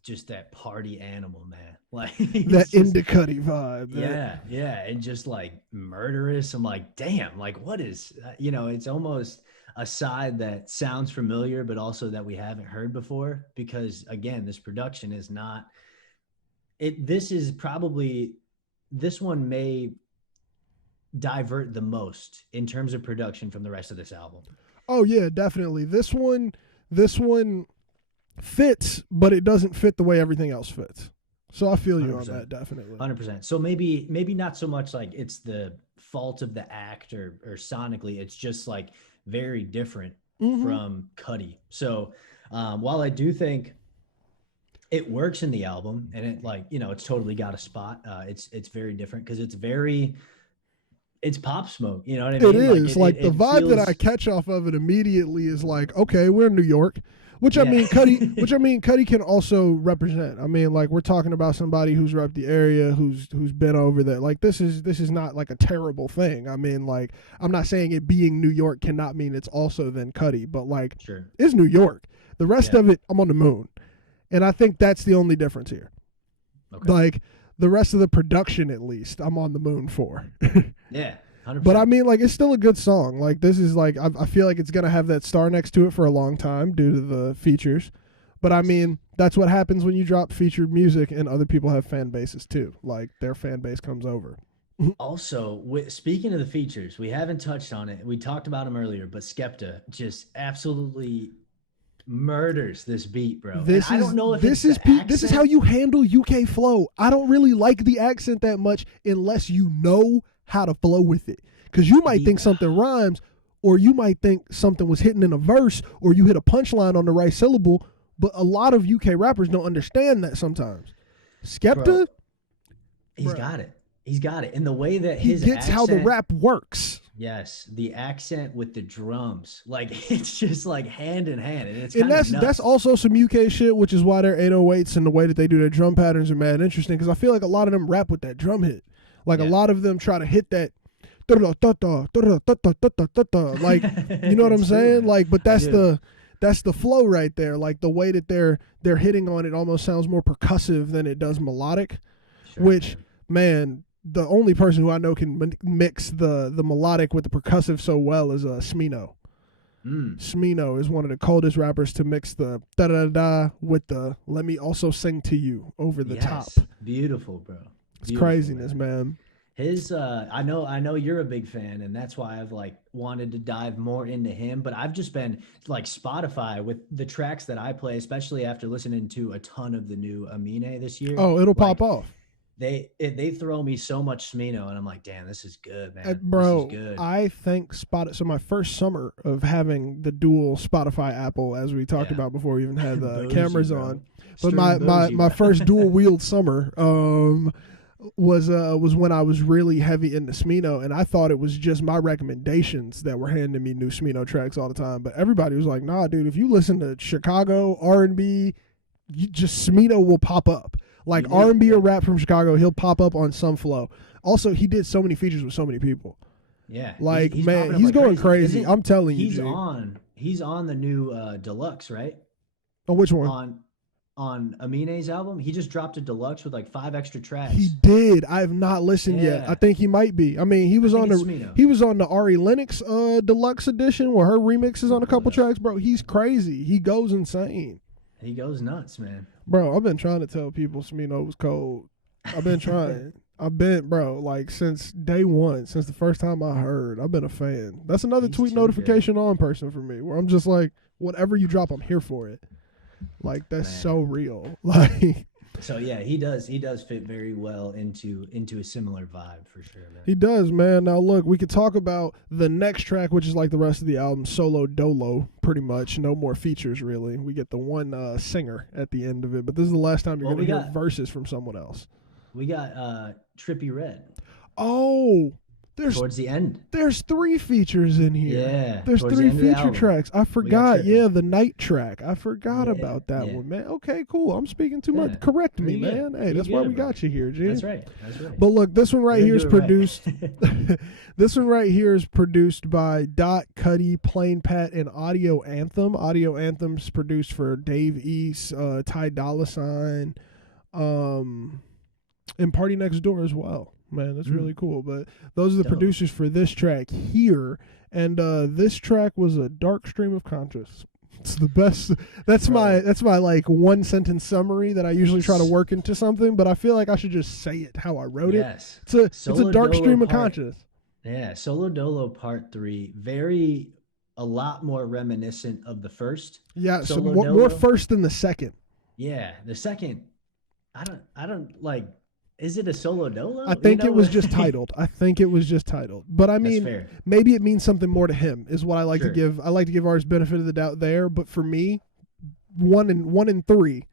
just that party animal, man. Like that indie Cudi vibe. Yeah, and just like murderous. I'm like, damn, like what is it's almost a side that sounds familiar, but also that we haven't heard before, because again, this production is not it. This one may divert the most in terms of production from the rest of this album. Oh yeah, definitely. This one fits, but it doesn't fit the way everything else fits. So I feel you 100%. On that, definitely. 100%. So maybe not so much like it's the fault of the act or sonically, it's just like very different from Cudi. So while I do think it works in the album, and it like, it's totally got a spot, it's very different because it's Pop Smoke, you know what I mean? It is. Like the vibe that I catch off of it immediately is like, okay, we're in New York. Which I mean, Cudi can also represent. I mean, like, we're talking about somebody who's repped the area, who's been over there. Like, this is not like a terrible thing. I mean, like, I'm not saying it being New York cannot mean it's also then Cudi, but like, sure, it's New York. The rest of it, I'm on the moon, and I think that's the only difference here. Okay. Like the rest of the production, at least, I'm on the moon for. Yeah. 100%. But I mean, like, it's still a good song. Like, this is like, I feel like it's gonna have that star next to it for a long time due to the features. But I mean, that's what happens when you drop featured music and other people have fan bases too. Like, their fan base comes over. Also, speaking of the features, we haven't touched on it. We talked about him earlier, but Skepta just absolutely murders this beat, bro. I don't know if this is how you handle UK flow. I don't really like the accent that much unless you know how to flow with it, because you might think something rhymes, or you might think something was hitting in a verse, or you hit a punchline on the right syllable, but a lot of UK rappers don't understand that sometimes. Skepta, He's got it. He's got it. And the way that he his gets accent, how the rap works. Yes, the accent with the drums, like it's just like hand in hand, and it's that's also some UK shit, which is why their 808s and the way that they do their drum patterns are mad interesting. Because I feel like a lot of them rap with that drum hit, like a lot of them try to hit that, like you know what I'm saying? Like, but that's the flow right there. Like the way that they're hitting on it almost sounds more percussive than it does melodic, which man. The only person who I know can mix the melodic with the percussive so well is Smino. Smino is one of the coldest rappers to mix the da-da-da with the let me also sing to you over the top. Beautiful, bro. It's craziness, man. His I know you're a big fan, and that's why I've like wanted to dive more into him, but I've just been like Spotify with the tracks that I play, especially after listening to a ton of the new Amine this year. Oh, it'll pop off. They throw me so much Smino, and I'm like, damn, this is good, man. Bro, this is good. I think so my first summer of having the dual Spotify Apple, as we talked about before we even had the cameras on, but my first dual wheeled summer was when I was really heavy into Smino, and I thought it was just my recommendations that were handing me new Smino tracks all the time. But everybody was like, nah, dude, if you listen to Chicago R&B, Smino will pop up. Like R&B or rap from Chicago, he'll pop up on some flow. Also, he did so many features with so many people. Yeah, like he's going crazy. I'm telling you, he's on the new deluxe, right? Oh, which one? On Amine's album, he just dropped a deluxe with like 5 extra tracks. He did. I have not listened yet. I think he might be. I mean, he was on the Ari Lennox deluxe edition where her remix is on a couple tracks, bro. He's crazy. He goes insane. He goes nuts, man. Bro, I've been trying to tell people Smino was cold. I've been trying. Like since day one, since the first time I heard, I've been a fan. That's another tweet notification on person for me, where I'm just like, whatever you drop, I'm here for it. Like that's so real. Like so yeah, he does fit very well into a similar vibe for sure, man. He does, man. Now look, we could talk about the next track, which is like the rest of the album, Solo Dolo, pretty much. No more features really. We get the one singer at the end of it, but this is the last time you're gonna hear verses from someone else. We got Trippie Redd. Oh, towards the end. There's 3 features in here. Yeah. There's 3 feature tracks. I forgot. Yeah, the night track. I forgot about that one, man. Okay, cool. I'm speaking too much. Correct me, man. Hey, that's why we got you here, G. That's right. But look, this one right here is produced. This one right here is produced by Dot, Cudi, Plain Pat, and Audio Anthem. Audio Anthem's produced for Dave East, Ty Dolla $ign, and Party Next Door as well. Man, that's really cool. But those are the producers for this track here. And this track was a dark stream of conscience. It's the best. That's my like 1 sentence summary that I usually try to work into something, but I feel like I should just say it how I wrote it. It's a dark stream of conscience. Yeah, Solo Dolo Part 3, a lot more reminiscent of the first. Yeah, so more first than the second. Yeah, the second, I don't like. Is it a solo dolo? I think it was just titled. But I mean, maybe it means something more to him. Is what I like to give. I like to give artists benefit of the doubt there. But for me, 1 and 3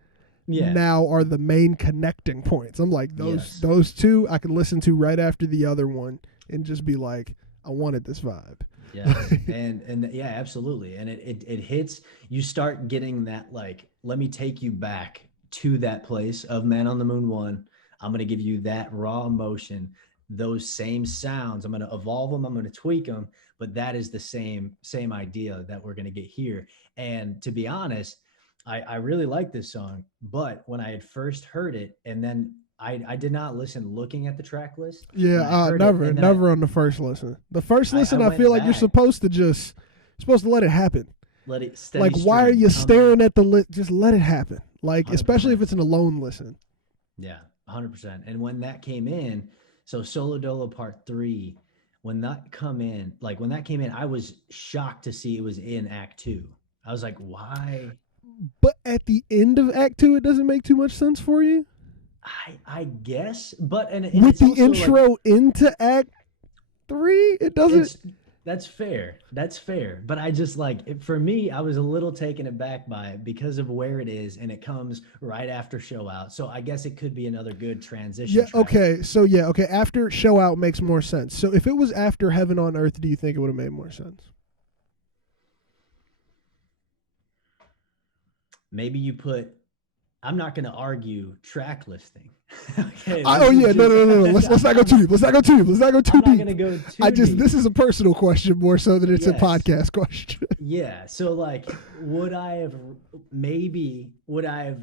now are the main connecting points. I'm like those 2 I can listen to right after the other one and just be like, I wanted this vibe. Yes, and yeah, absolutely. And it hits. You start getting that like, let me take you back to that place of Man on the Moon 1. I'm going to give you that raw emotion, those same sounds. I'm going to evolve them. I'm going to tweak them, but that is the same idea that we're going to get here. And to be honest, I really like this song, but when I had first heard it, and then I did not listen looking at the track list. Yeah, never on the first listen. The first listen, I feel like you're supposed to let it happen. Let it steady. Like, why are you staring at the list? Just let it happen. Like, 100%. Especially if it's an alone listen. Yeah. 100%. And when that came in, so Solo Dolo Part 3, when that came in, I was shocked to see it was in Act 2. I was like, why? But at the end of Act 2, it doesn't make too much sense for you? I guess, but and with the intro like, into Act 3, it doesn't. That's fair. That's fair. But I just for me, I was a little taken aback by it because of where it is, and it comes right after Show Out. So I guess it could be another good transition track. Okay. So okay. After Show Out makes more sense. So if it was after Heaven on Earth, do you think it would have made more sense? Maybe you put. I'm not going to argue track listing. Okay. No. Let's not go too deep. Let's not go too deep. I'm not going to go too deep. This is a personal question more so than it's a podcast question. Yeah. So would I have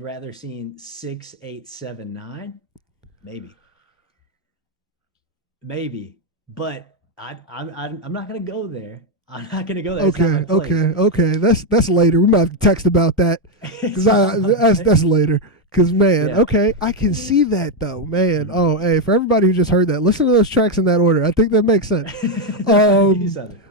rather seen 6, 8, 7, 9? Maybe. But I'm not going to go there. I'm not gonna go there. Okay. That's later. We might have to text about that because that's later. Because okay, I can see that though, man. Oh, hey, for everybody who just heard that, listen to those tracks in that order. I think that makes sense.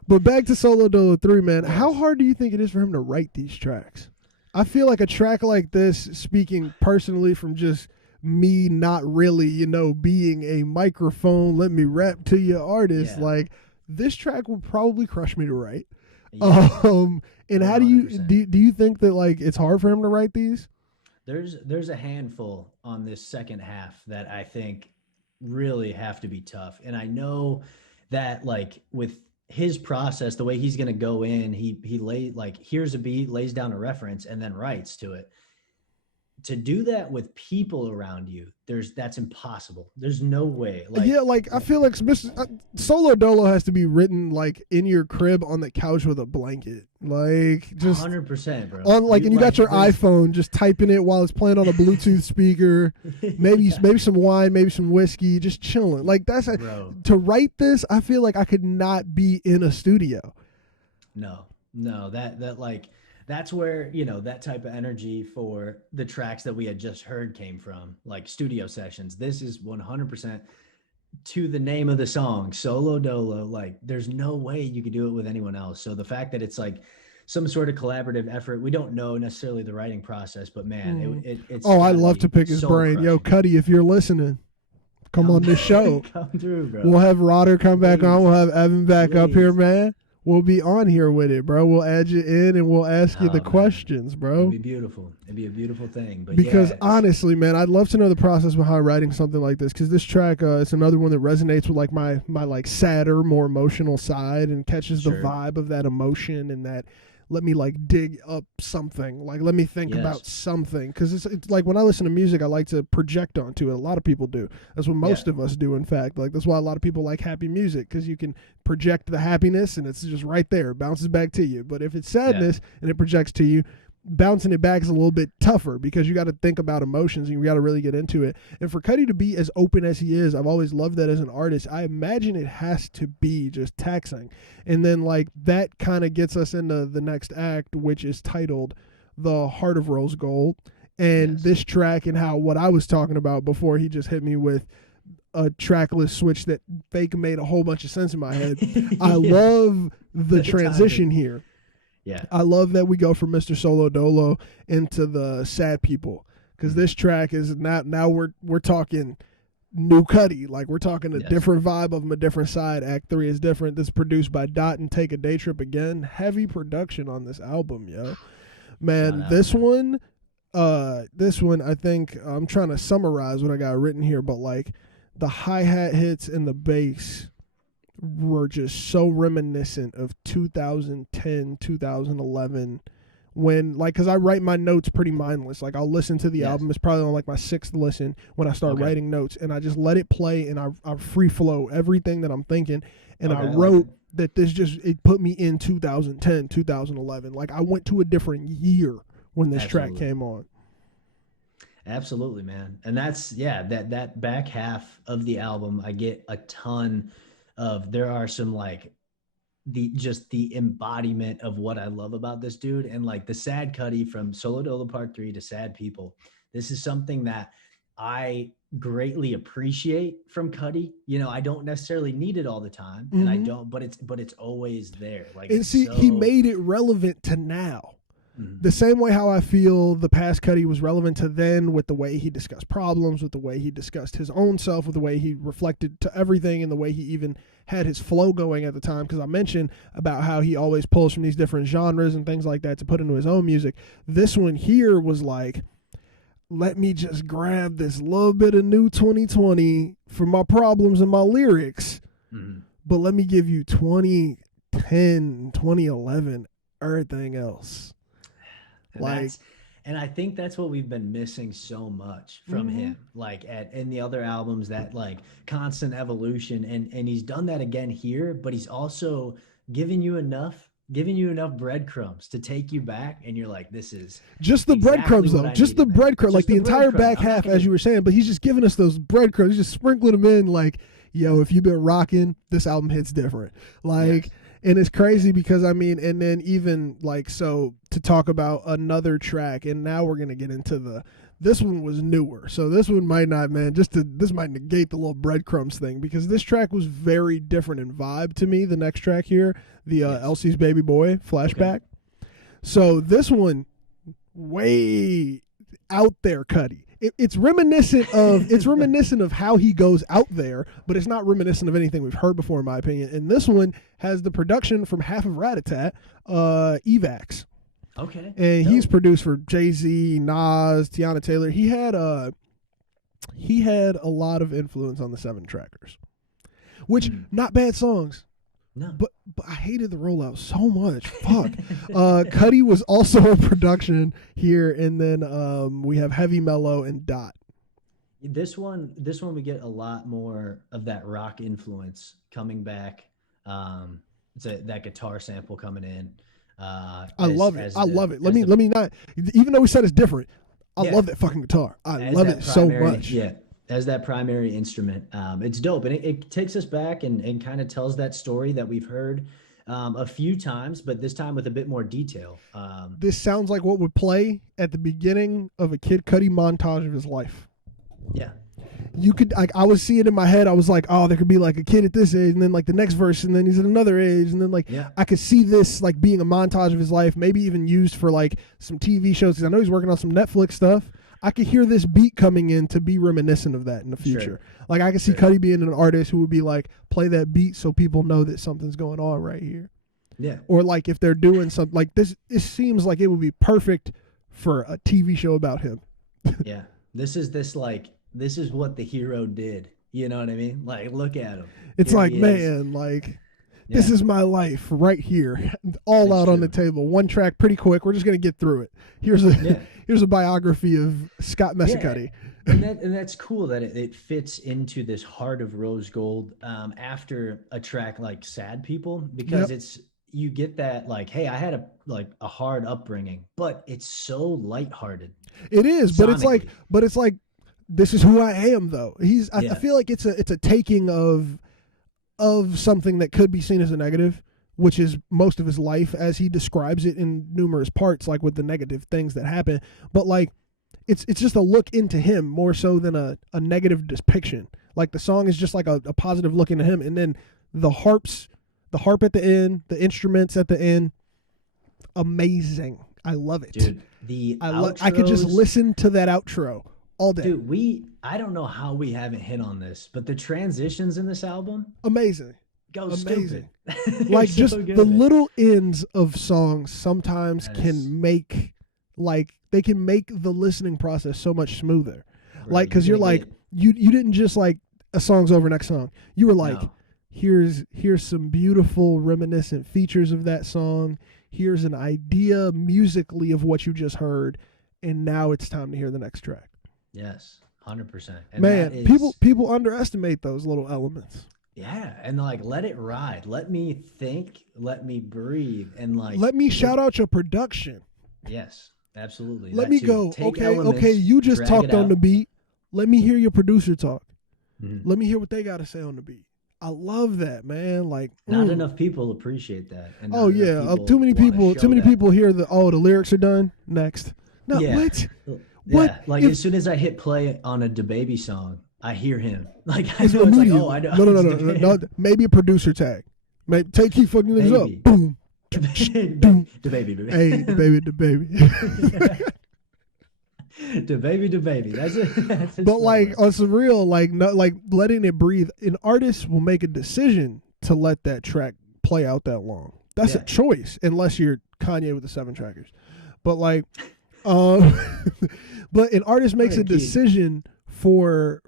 But back to Solo Dolo 3, man. How hard do you think it is for him to write these tracks? I feel like a track like this, speaking personally from just me, not really, being a microphone, let me rap to you artist, this track would probably crush me to write. Yeah. And 100%. How do you think that it's hard for him to write these? There's a handful on this second half that I think really have to be tough. And I know that with his process, the way he's going to go in, he hears a beat, lays down a reference, and then writes to it. To do that with people around you, that's impossible. There's no way. I feel like Solo Dolo has to be written in your crib on the couch with a blanket, just 100%, bro. On and you got your iPhone, just typing it while it's playing on a Bluetooth speaker. Maybe some wine, maybe some whiskey, just chilling. To write this, I feel like I could not be in a studio. No, that's where, that type of energy for the tracks that we had just heard came from, studio sessions. This is 100% to the name of the song, Solo Dolo. There's no way you could do it with anyone else. So the fact that it's some sort of collaborative effort, we don't know necessarily the writing process, but man, it's. Oh, I love to pick his brain. Yo, Cudi, if you're listening, come on this show. Come through, bro. We'll have Rodder come back on. We'll have Evan back up here, man. We'll be on here with it, bro. We'll add you in and we'll ask you the questions, bro. It'd be beautiful. It'd be a beautiful thing. But because honestly, man, I'd love to know the process behind writing something like this. Because this track, it's another one that resonates with my sadder, more emotional side and catches the vibe of that emotion and that. Let me dig up something. Let me think about something. Because it's when I listen to music, I like to project onto it. A lot of people do. That's what most of us do, in fact. That's why a lot of people like happy music, because you can project the happiness and it's just right there. It bounces back to you. But if it's sadness and it projects to you, bouncing it back is a little bit tougher because you got to think about emotions and you got to really get into it. And for Cudi to be as open as he is, I've always loved that as an artist. I imagine it has to be just taxing. And then that kind of gets us into the next act, which is titled The Heart of Rose Gold. And this track and how what I was talking about before he just hit me with a track list switch that fake made a whole bunch of sense in my head. I love the transition here. Yeah, I love that we go from Mr. Solo Dolo into the Sad People, because this track is now we're talking new Cudi, we're talking a different vibe of him, a different side. Act 3 is different. This is produced by Dot and Take a Day Trip again. Heavy production on this album, yo. Man, this one I think I'm trying to summarize what I got written here, but the hi-hat hits and the bass were just so reminiscent of 2010, 2011 when because I write my notes pretty mindless. I'll listen to the album. It's probably on my 6th listen when I start writing notes, and I just let it play and I free flow everything that I'm thinking. And I wrote that it put me in 2010, 2011. I went to a different year when this track came on. Absolutely, man. And that's that back half of the album, I get a ton of. There are some the embodiment of what I love about this dude, and the Sad Cudi from Solo Dolo Part 3 to Sad People. This is something that I greatly appreciate from Cudi. I don't necessarily need it all the time, and I don't, but it's always there. And see, he made it relevant to now. The same way how I feel the past Cudi was relevant to then, with the way he discussed problems, with the way he discussed his own self, with the way he reflected to everything, and the way he even had his flow going at the time. Because I mentioned about how he always pulls from these different genres and things like that to put into his own music. This one here was like, let me just grab this little bit of new 2020 for my problems and my lyrics, but let me give you 2010, 2011, everything else. And I think that's what we've been missing so much from him, like in the other albums, that like constant evolution, and he's done that again here, but he's also giving you enough breadcrumbs to take you back, and you're like, this is just the breadcrumbs though, just the breadcrumbs, like the entire back half, as you were saying, but he's just giving us those breadcrumbs. He's just sprinkling them in, like, yo, if you've been rocking, this album hits different, like. Yes. And it's crazy because, I mean, and then even like, so to talk about another track, and now we're going to get into this one was newer. So this one might not, man, this might negate the little breadcrumbs thing, because this track was very different in vibe to me. The next track here, the Elsie's Baby Boy flashback. Okay. So this one, way out there, Cudi. It's reminiscent of how he goes out there, but it's not reminiscent of anything we've heard before, in my opinion. And this one has the production from half of Rat-a-Tat, Evax. Okay. And he's produced for Jay-Z, Nas, Tiana Taylor. He had a lot of influence on the 7 Trackers, which not bad songs. No. But I hated the rollout so much. Fuck. Cudi was also in production here, and then we have Heavy Mellow and Dot. This one we get a lot more of that rock influence coming back. That guitar sample coming in. I love it. Let me not, even though we said it's different, I love that fucking guitar. I love it so much. Yeah. As that primary instrument. It's dope, and it takes us back and kind of tells that story that we've heard a few times, but this time with a bit more detail. This sounds like what would play at the beginning of a Kid Cudi montage of his life. Yeah. You could, like, I was seeing in my head, I was like, oh, there could be like a kid at this age, and then like the next verse, and then he's at another age, and then like I could see this like being a montage of his life, maybe even used for like some TV shows, because I know he's working on some Netflix stuff. I could hear this beat coming in to be reminiscent of that in the future. Sure. Like, I could see Cudi being an artist who would be like, play that beat so people know that something's going on right here. Yeah. Or like if they're doing something like this, it seems like it would be perfect for a TV show about him. Yeah. This is what the hero did. You know what I mean? Like, look at him. It's here, like, man, like, this is my life right here. All out on the table. One track, pretty quick. We're just going to get through it. Here's a biography of Scott Mescudi. And that's cool that it fits into this Heart of Rose Gold after a track like Sad People, because you get that, like, hey, I had a hard upbringing, but it's so lighthearted. It is, but it's like this is who I am though. I feel like it's a taking of something that could be seen as a negative, which is most of his life as he describes it in numerous parts, like with the negative things that happen. But like, it's just a look into him more so than a negative depiction. Like, the song is just like a positive look into him. And then the harp at the end, the instruments at the end, amazing. I love it. Dude, I could just listen to that outro all day. Dude, I don't know how we haven't hit on this, but the transitions in this album, amazing. Stupid. Like, just the little ends of songs sometimes can make the listening process so much smoother. Right. Like, because you're like, you didn't just like a song's over, next song. You were like, here's some beautiful reminiscent features of that song. Here's an idea musically of what you just heard, and now it's time to hear the next track. Yes, 100%. Man, people underestimate those little elements. Yeah, and like, let it ride. Let me think. Let me breathe. And like, let me shout out your production. Yes, absolutely. Let me go. Okay. You just talked on the beat. Let me hear your producer talk. Mm-hmm. Let me hear what they got to say on the beat. I love that, man. Like, not enough people appreciate that. And too many people hear the lyrics are done. Next. No, what? Yeah. What? Like, as soon as I hit play on a DaBaby song, I hear him. Like, I know it's like, oh, I know. No. Maybe a producer tag. Maybe take key fucking things up. Boom. The baby. Hey, the baby. The baby. That's it. But like on some real, like letting it breathe. An artist will make a decision to let that track play out that long. That's a choice, unless you're Kanye with the 7 trackers. But like, but an artist makes a decision for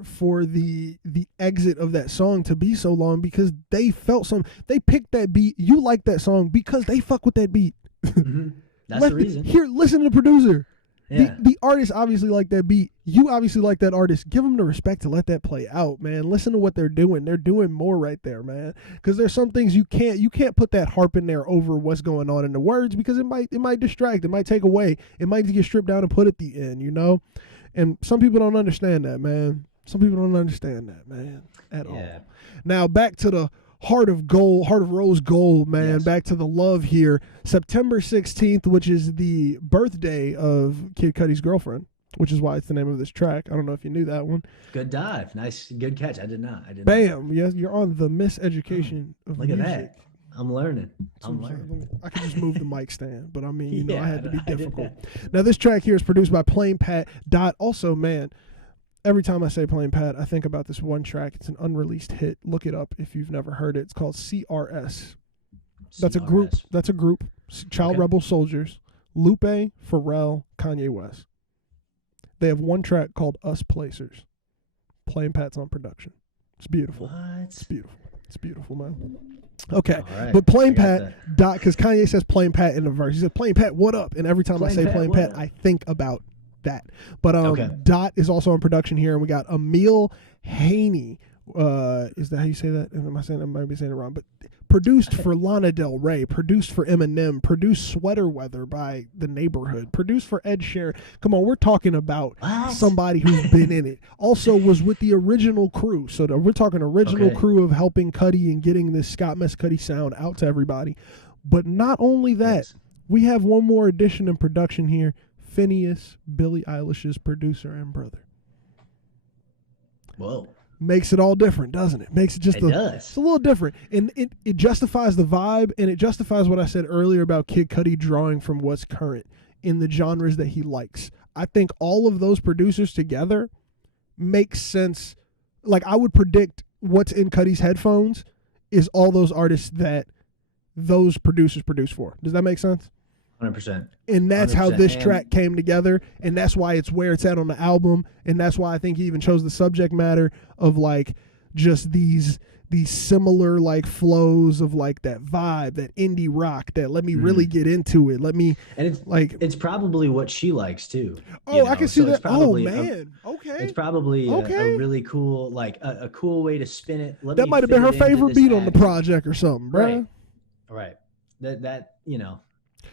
the exit of that song to be so long because they felt they picked that beat. You like that song because they fuck with that beat. Mm-hmm. That's the reason. Here, listen to the producer. Yeah. The artist obviously like that beat. You obviously like that artist. Give them the respect to let that play out, man. Listen to what they're doing. They're doing more right there, man. Because there's some things you can't put that harp in there over what's going on in the words because it might distract. It might take away. It might get stripped down and put at the end, you know. And some people don't understand that, man. Some people don't understand that, man, at all. Now back to the Heart of Rose Gold, man. Yes. Back to the love here. September 16th, which is the birthday of Kid Cudi's girlfriend, which is why it's the name of this track. I don't know if you knew that one. Good dive. Nice. Good catch. I did not. Bam. Yes, you're on the Miseducation of Look music. at that. I'm learning. I could just move the mic stand, but I mean, I had to be difficult. Now, this track here is produced by Plain Pat. Also, man, every time I say Plain Pat, I think about this one track. It's an unreleased hit. Look it up if you've never heard it. It's called CRS. That's a group. Child Rebel Soldiers. Lupe, Pharrell, Kanye West. They have one track called Us Placers. Plain Pat's on production. It's beautiful. What? It's beautiful, man. Okay, right. But Plain Pat, because Kanye says Plain Pat in the verse. He says, Plain Pat, what up? And every time I say Plain Pat, I think about that. But Dot is also in production here, and we got Emil Haney. Is that how you say that? I might be saying it wrong, but produced for Lana Del Rey, produced for Eminem, produced Sweater Weather by The Neighborhood, produced for Ed Sheeran. Come on, we're talking about somebody who's been in it. Also was with the original crew. So we're talking original crew of helping Cudi and getting this Scott Mescudi sound out to everybody. But not only that, we have one more addition in production here. Phineas, Billie Eilish's producer and brother. Whoa. Makes it all different, doesn't it? Makes it just it's a little different. And it justifies the vibe, and it justifies what I said earlier about Kid Cudi drawing from what's current in the genres that he likes. I think all of those producers together make sense. Like, I would predict what's in Cudi's headphones is all those artists that those producers produce for. Does that make sense? 100%. And that's 100%. How this track came together, and that's why it's where it's at on the album, and that's why I think he even chose the subject matter of like just these similar like flows of like that vibe, that indie rock, that let me really get into it. Let me, and it's like it's probably what she likes too. Oh, I can see that. Oh man, okay. It's probably a really cool, like a cool way to spin it. That might have been her favorite beat on the project or something, bro. Right. That you know.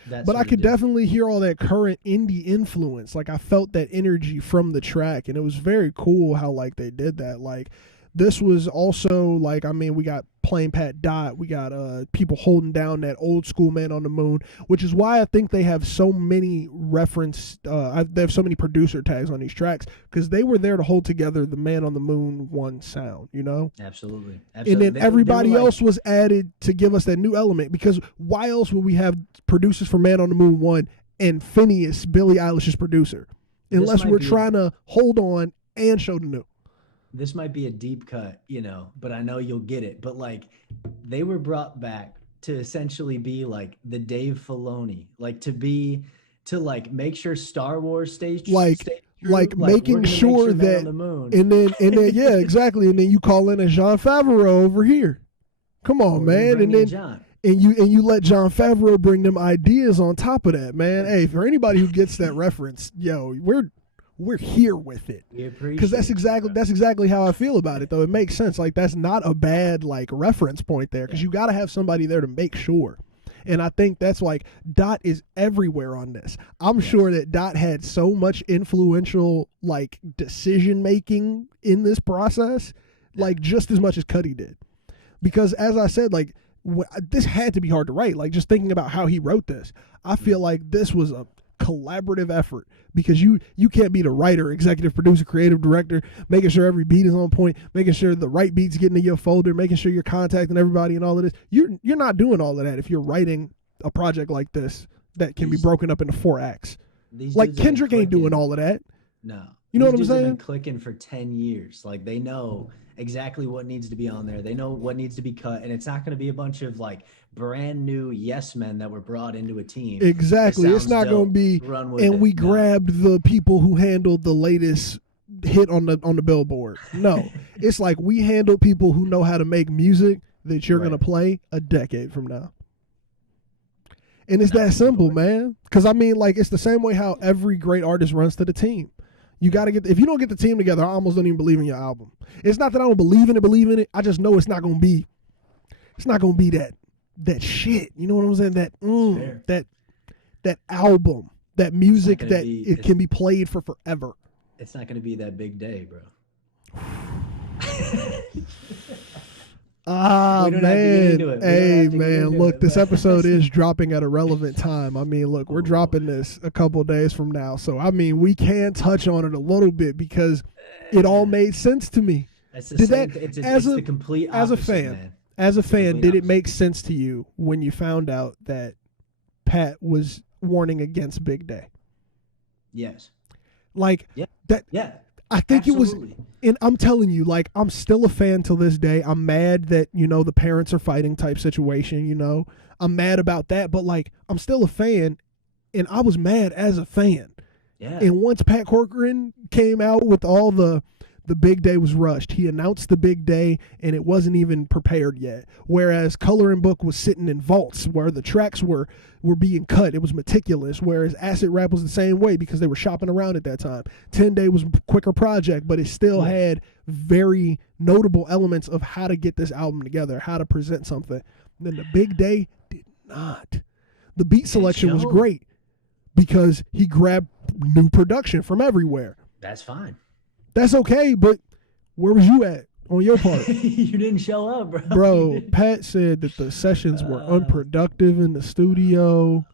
But I could definitely hear all that current indie influence. Like, I felt that energy from the track, and it was very cool how like they did that. Like, this was also like, I mean, we got Plain Pat Dot, we got people holding down that old school Man on the Moon, which is why I think they have so many they have so many producer tags on these tracks, because they were there to hold together the Man on the Moon one sound, you know? Absolutely. And then everybody else was added to give us that new element, because why else would we have producers for Man on the Moon 1 and Phineas, Billie Eilish's producer, unless we're trying to hold on and show the new. This might be a deep cut, you know, but I know you'll get it. But like, they were brought back to essentially be like the Dave Filoni, like to like make sure Star Wars stays true. Like making sure that, and then yeah, exactly. And then you call in a Jon Favreau over here. Come on, man. And then John. And you let Jon Favreau bring them ideas on top of that, man. Hey, for anybody who gets that reference, yo, we're here with it, because that's exactly how I feel about it, though. It makes sense. Like, that's not a bad like reference point there, because you got to have somebody there to make sure. And I think that's like Dot is everywhere on this. I'm sure that Dot had so much influential like decision making in this process, like just as much as Cudi did, because as I said, like this had to be hard to write. Like, just thinking about how he wrote this, I feel like this was a collaborative effort, because you can't be the writer, executive producer, creative director, making sure every beat is on point, making sure the right beats get into your folder, making sure you're contacting everybody and all of this. You're not doing all of that if you're writing a project like this that can be broken up into 4 acts. These Like dudes have been Kendrick ain't doing clicking. all of that. No. You know what I'm These dudes have saying? been clicking for 10 years. Like they know exactly what needs to be on there. They know what needs to be cut. And it's not going to be a bunch of like brand new yes men that were brought into a team. Exactly. It's not going to be, and we grabbed the people who handled the latest hit on the billboard. No. It's like we handled people who know how to make music that you're going to play a decade from now. And it's that simple, man. Because, I mean, like, it's the same way how every great artist runs to the team. You got to if you don't get the team together, I almost don't even believe in your album. It's not that I don't believe in it. I just know it's not going to be that shit. You know what I'm saying? That album, that music that it can be played for forever. It's not going to be that big day, bro. Man. Hey, man, look, this episode is dropping at a relevant time. I mean, look, we're dropping this a couple days from now. So, I mean, we can touch on it a little bit because it all made sense to me. It's the complete opposite, As a fan, did it make sense to you when you found out that Pat was warning against Big Day? Yes. Like, yeah. I think Absolutely. It was, and I'm telling you, like, I'm still a fan till this day. I'm mad that, you know, the parents are fighting type situation, you know. I'm mad about that, but, like, I'm still a fan, and I was mad as a fan. Yeah. And once Pat Corcoran came out with all the Big Day was rushed. He announced the Big Day, and it wasn't even prepared yet. Whereas Color and Book was sitting in vaults where the tracks were being cut. It was meticulous. Whereas Acid Rap was the same way because they were shopping around at that time. 10 Day was a quicker project, but it still had very notable elements of how to get this album together, how to present something. And then the Big Day did not. The beat selection was great because he grabbed new production from everywhere. That's fine. That's okay, but where was you at on your part? You didn't show up, bro. Bro, Pat said that the sessions were unproductive in the studio.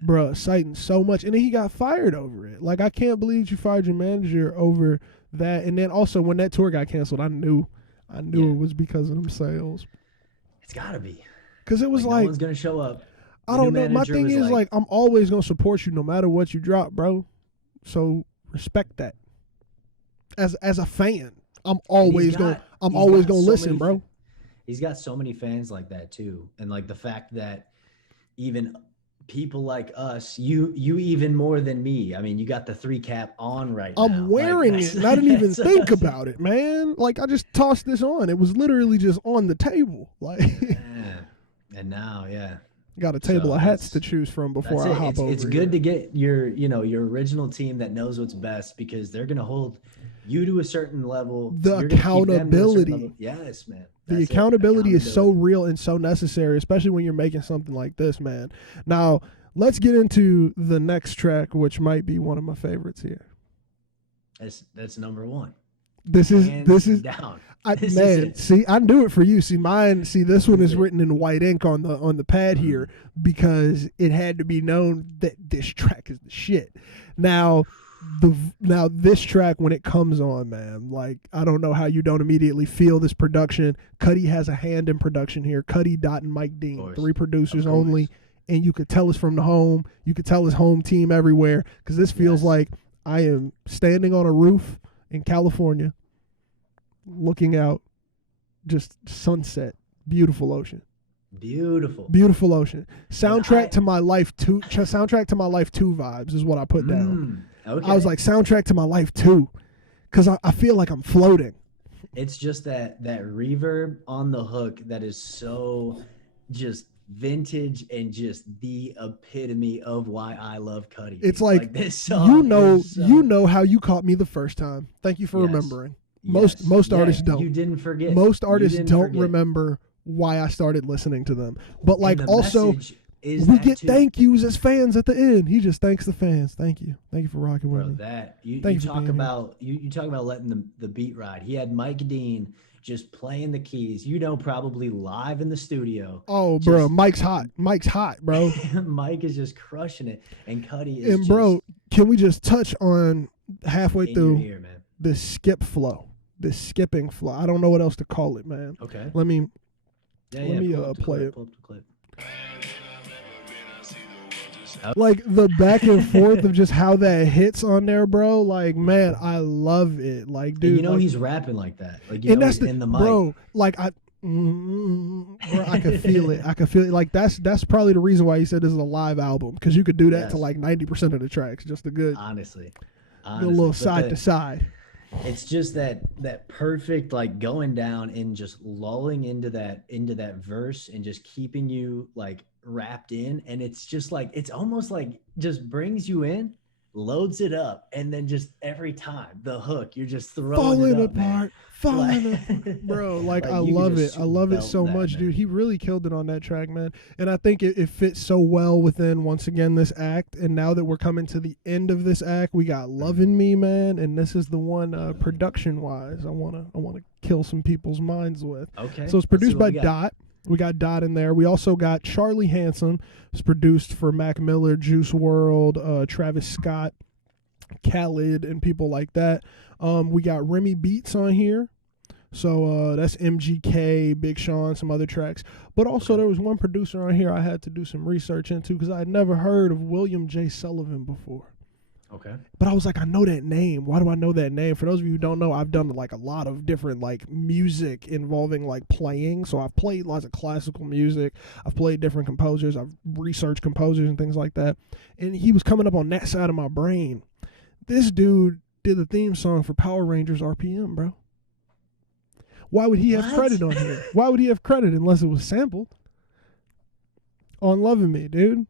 Bro, citing so much. And then he got fired over it. Like, I can't believe you fired your manager over that. And then also, when that tour got canceled, I knew it was because of them sales. It's got to be. Because it was like no one's going to show up. I don't know. My thing is, like, I'm always going to support you no matter what you drop, bro. So, respect that. As a fan, I'm always going to listen, bro. He's got so many fans like that too. And like the fact that even people like us, you even more than me. I mean, you got the 3 cap on right now. I'm wearing it and I didn't even think about it, man. Like, I just tossed this on. It was literally just on the table. Like, and now, got a table of hats to choose from before I hop over. It's good to get your original team that knows what's best because they're going to hold you to a certain level. The accountability. Yes, man. The accountability is so real and so necessary, especially when you're making something like this, man. Now, let's get into the next track, which might be one of my favorites here. That's number 1. This is down. See, I knew it for you. See, this one is written in white ink on the pad here because it had to be known that this track is the shit. Now this track, when it comes on, man, like, I don't know how you don't immediately feel this production. Cudi has a hand in production here. Cudi, Dot, and Mike Dean, 3 producers only, and you could tell it's from the home. You could tell his home team everywhere because this feels like I am standing on a roof in California, looking out, just sunset, beautiful ocean. Beautiful ocean. Soundtrack to my life 2 vibes is what I put down. Okay. I was like, soundtrack to my life too, because I feel like I'm floating. It's just that reverb on the hook that is so just vintage and just the epitome of why I love Cudi. It's like this song. You know how you caught me the first time. Thank you for remembering. Most artists don't. You didn't forget. Most artists don't remember why I started listening to them. But like also, we get thank yous as fans at the end. He just thanks the fans. Thank you for rocking with me. You talk about letting the beat ride. He had Mike Dean just playing the keys, probably live in the studio. Oh, bro, Mike's hot, bro. Mike is just crushing it, and Cudi is. And bro, can we just touch on halfway through ear, man. This skipping flow? I don't know what else to call it, man. Okay. Let me play it. Pull up the clip. Like the back and forth of just how that hits on there, bro. Like, man, I love it. Like, dude, and like, he's rapping like that. Like, and that's in the mic. bro. Like, bro, I could feel it. I could feel it. Like that's probably the reason why he said this is a live album, because you could do that to like 90% of the tracks. Just a good, honestly, good little side to side. It's just that perfect, like, going down and just lulling into that verse and just keeping you like wrapped in. And it's just like, it's almost like just brings you in, loads it up, and then just every time the hook, you're just falling apart, bro. Like I love it. I love it so much, man. Dude. He really killed it on that track, man. And I think it fits so well within, once again, this act. And now that we're coming to the end of this act, we got "Lovin' Me," man, and this is the one production wise I wanna kill some people's minds with. Okay. So it's produced by Dot. We got Dot in there. We also got Charlie Hanson. It's produced for Mac Miller, Juice WRLD, Travis Scott, Khaled, and people like that. We got Remy Beats on here. So that's MGK, Big Sean, some other tracks. But also there was one producer on here I had to do some research into, because I had never heard of William J. Sullivan before. Okay. But I was like, I know that name. Why do I know that name? For those of you who don't know, I've done like a lot of different like music involving like playing. So I've played lots of classical music. I've played different composers. I've researched composers and things like that. And he was coming up on that side of my brain. This dude did the theme song for Power Rangers RPM, bro. Why would he have credit on here? Why would he have credit unless it was sampled? On "Lovin' Me," dude.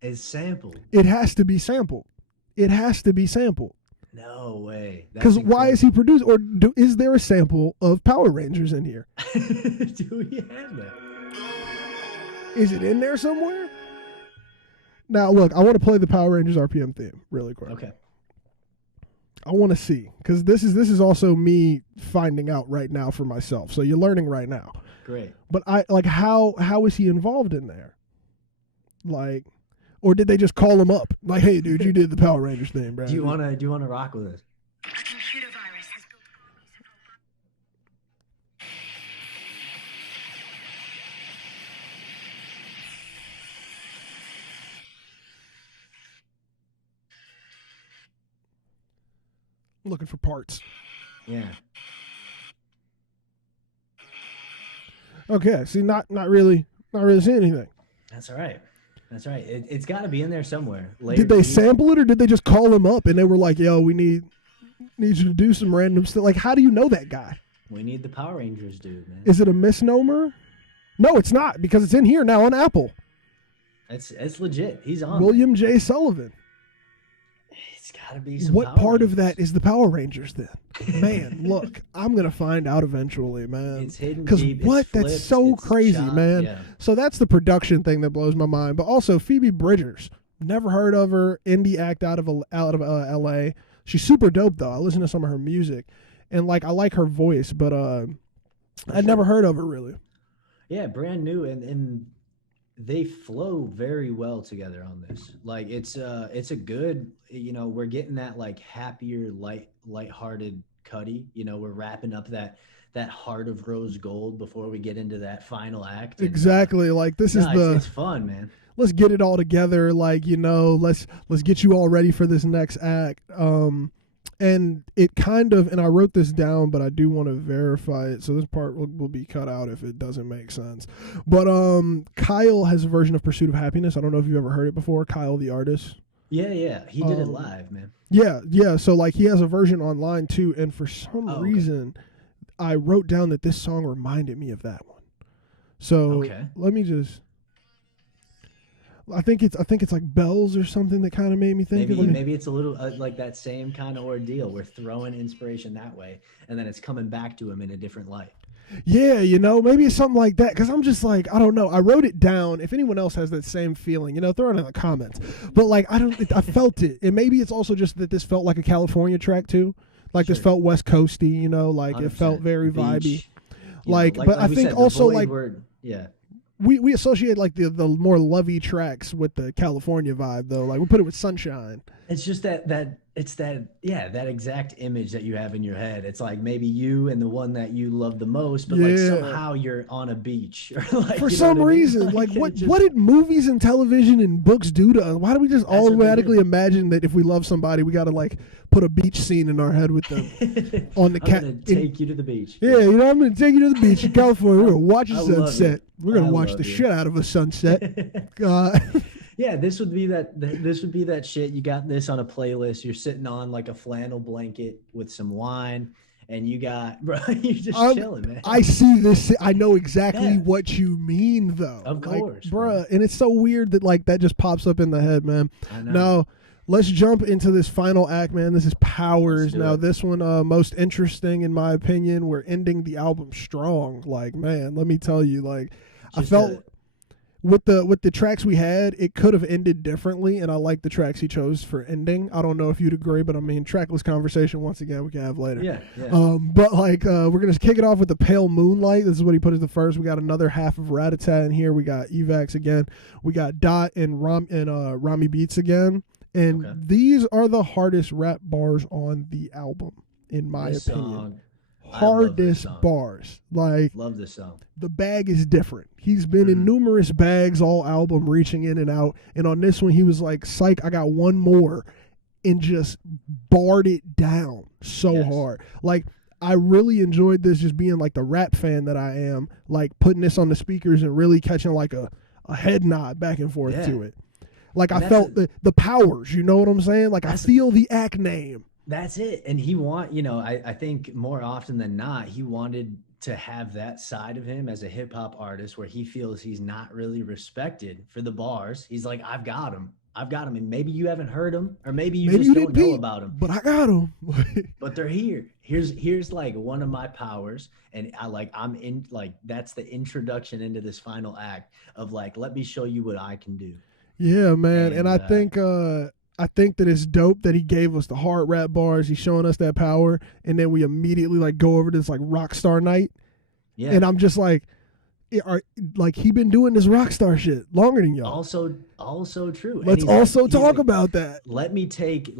It's sampled. It has to be sampled. It has to be sampled. No way. Because why is he produced? Or is there a sample of Power Rangers in here? Do we have that? Is it in there somewhere? Now, look, I want to play the Power Rangers RPM theme really quick. Okay. I want to see, because this is also me finding out right now for myself. So you're learning right now. Great. But how is he involved in there? Like, or did they just call him up? Like, hey, dude, you did the Power Rangers thing, bro. Do you wanna rock with us? A computer virus has built I'm looking for parts. Yeah. Okay, see, not really seeing anything. That's all right. That's right. It's got to be in there somewhere. Did they sample it, or did they just call him up and they were like, "Yo, we need you to do some random stuff"? Like, how do you know that guy? We need the Power Rangers dude, man. Is it a misnomer? No, it's not, because it's in here now on Apple. It's legit. He's on. William J. Sullivan. It's got to be some. What Power part Rangers. of that is the Power Rangers then? Man, look, I'm gonna find out eventually, man. It's hidden because deep, what? it's flipped, That's so it's crazy, shot, man. yeah. So that's the production thing that blows my mind. But also Phoebe Bridgers, never heard of her. Indie act out of L.A. She's super dope though. I listen to some of her music, and like I like her voice, but I'd never heard of her really. Yeah, brand new, and they flow very well together on this. Like it's a good, we're getting that like happier, lighthearted Cudi. We're wrapping up that heart of rose gold before we get into that final act. And, exactly. Like this is it's fun, man. Let's get it all together. Like, let's get you all ready for this next act. And it kind of, and I wrote this down, but I do want to verify it. So this part will be cut out if it doesn't make sense. But Kyle has a version of Pursuit of Happiness. I don't know if you've ever heard it before. Kyle, the artist. Yeah. He did it live, man. Yeah. So like he has a version online too. And for some reason, I wrote down that this song reminded me of that one. So let me just. I think it's like bells or something that kind of made me think of it. Maybe it's a little like that same kind of ordeal. We're throwing inspiration that way, and then it's coming back to him in a different light. Yeah, maybe it's something like that, because I'm just like, I don't know. I wrote it down. If anyone else has that same feeling, throw it in the comments. But like, I felt it. And maybe it's also just that this felt like a California track too. Like this felt West Coasty, like it felt very vibey. But I think also like, we associate like the more lovey tracks with the California vibe though. Like we put it with Sunshine. It's just that it's that exact image that you have in your head. It's like maybe you and the one that you love the most, but like somehow you're on a beach or like for some reason. Like what did movies and television and books do to us? Why do we just automatically imagine that if we love somebody, we got to like put a beach scene in our head with them on the cat? I'm gonna take you to the beach. Yeah, you know, I'm gonna take you to the beach in California. We're gonna watch a sunset. We're gonna watch the shit out of a sunset. Yeah, this would be that shit. You got this on a playlist. You're sitting on like a flannel blanket with some wine, and you're just chilling, man. I see this. I know exactly what you mean, though. Of course, bruh. And it's so weird that like that just pops up in the head, man. I know. Now, let's jump into this final act, man. This is Powers. Now, this one, most interesting in my opinion. We're ending the album strong. Like, man, let me tell you, like, I felt. With the tracks we had, it could have ended differently, and I like the tracks he chose for ending. I don't know if you'd agree, but I mean, trackless conversation, once again, we can have later. Yeah. But like, we're going to kick it off with the Pale Moonlight. This is what he put as the first. We got another half of Rat-a-tat in here. We got Evax again. We got Dot and Rami Beats again. And these are the hardest rap bars on the album, in my opinion. Hardest bars. Like, love this song. The bag is different. He's been in numerous bags all album, reaching in and out, and on this one he was like, psych, I got one more, and just barred it down so hard. Like, I really enjoyed this, just being like the rap fan that I am, like putting this on the speakers and really catching like a head nod back and forth to it. Like, and I felt the powers, you know what I'm saying? Like, I feel the act name. That's it. And he I think more often than not, he wanted to have that side of him as a hip hop artist where he feels he's not really respected for the bars. He's like, I've got him. And maybe you haven't heard him, or maybe you just don't know about him. But I got him. But they're here. Here's like one of my powers. And I'm in, like, that's the introduction into this final act of like, let me show you what I can do. Yeah, man. And I think that it's dope that he gave us the hard rap bars. He's showing us that power, and then we immediately like go over to this like rock star night. Yeah. And I'm just like, he been doing this rock star shit longer than y'all. Also true. Let's also talk about that. Let me take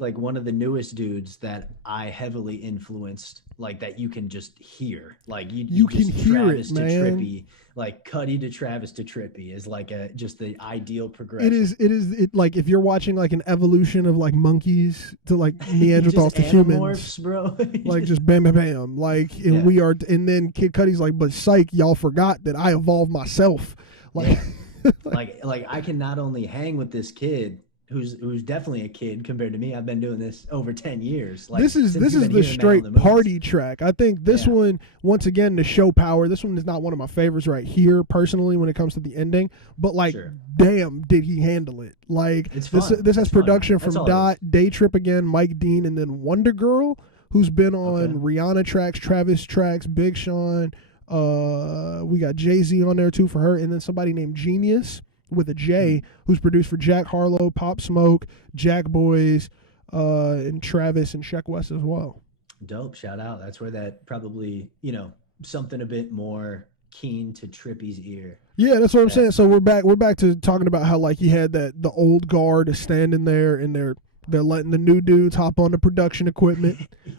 like one of the newest dudes that I heavily influenced, like that you can just hear. Like you can hear Travis it, man. To Trippy, like Cudi to Travis to Trippy is like just the ideal progression. It is like if you're watching like an evolution of like monkeys to like Neanderthals to humans, bro. Like just bam bam bam. Like we are, and then Kid Cudi's like, but psych, y'all forgot that I evolved myself. Like like I can not only hang with this kid who's definitely a kid compared to me. I've been doing this over 10 years. Like, this is the straight party track. I think this one, once again, to show power, this one is not one of my favorites right here personally when it comes to the ending, but like damn did he handle it. Like this has production from Dot, J-Treb again, Mike Dean, and then Wonder Girl, who's been on Rihanna tracks, Travis tracks, Big Sean. We got Jay-Z on there too for her, and then somebody named Genius with a J, who's produced for Jack Harlow, Pop Smoke, Jack Boys, and Travis and Sheck West as well. Dope. Shout out. That's where that probably, something a bit more keen to Trippy's ear. Yeah, that's what I'm saying. So we're back to talking about how like he had the old guard is standing there, and they're letting the new dudes hop on the production equipment,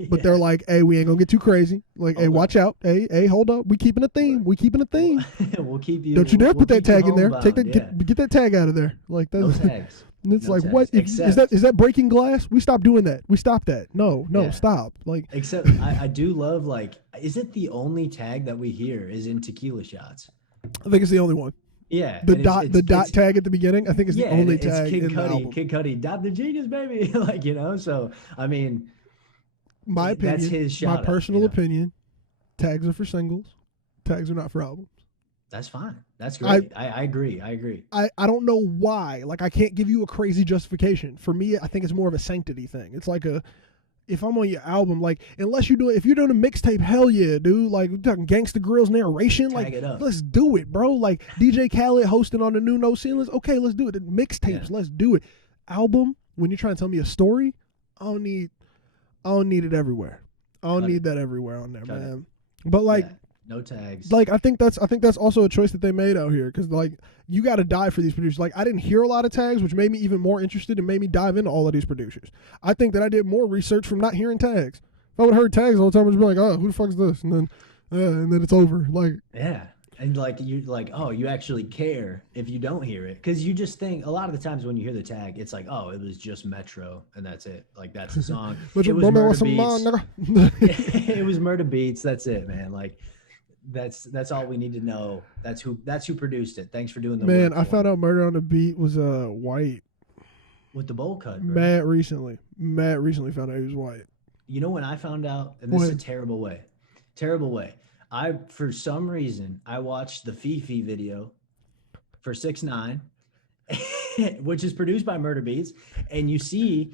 but they're like, hey, we ain't gonna get too crazy. Like, hey, watch out. Hey, hold up. We keeping a theme. We'll keep you. Don't you dare put that tag in there. Get that tag out of there. Like that's, no tags. And it's no like, tags. What is that breaking glass? We stopped doing that. We stopped that. No, stop. Like, except I do love, like, is it the only tag that we hear is in Tequila Shots? I think it's the only one. Yeah, the dot tag at the beginning, I think is the only tag Kid in the album. Kid Cudi, Dot the Genius, baby. Like, so I mean, my opinion, that's his shout my personal opinion. Tags are for singles. Tags are not for albums. That's fine. That's great. I agree. I don't know why. Like, I can't give you a crazy justification. For me, I think it's more of a sanctity thing. It's like if I'm on your album, like, if you're doing a mixtape, hell yeah, dude. Like, we're talking Gangsta Grill's narration. Tag like, it up. Let's do it, bro. Like, DJ Khaled hosting on the new No Ceilings. Okay, let's do it. Mixtapes, let's do it. Album, when you're trying to tell me a story, I don't need it everywhere. I don't need that everywhere on there, man. But like, No tags. Like I think that's also a choice that they made out here, because like you got to die for these producers. Like I didn't hear a lot of tags, which made me even more interested and made me dive into all of these producers. I think that I did more research from not hearing tags. If I would have heard tags all the time, I'd be like, oh, who the fuck is this? And then it's over. Like yeah. And like you like, oh, you actually care if you don't hear it, because you just think a lot of the times when you hear the tag, it's like, oh, it was just Metro and that's it. Like that's the song. It was Murder Beats. It was Murder Beats. That's it, man. Like that's all we need to know. That's who produced it. Thanks for doing the man. work I found out Murder on the Beat was white with the bowl cut. Bro. Matt recently found out he was white. You know when I found out, and this is a terrible way. I, for some reason, I watched the Fifi video for 6ix9ine, which is produced by Murder Beats, and you see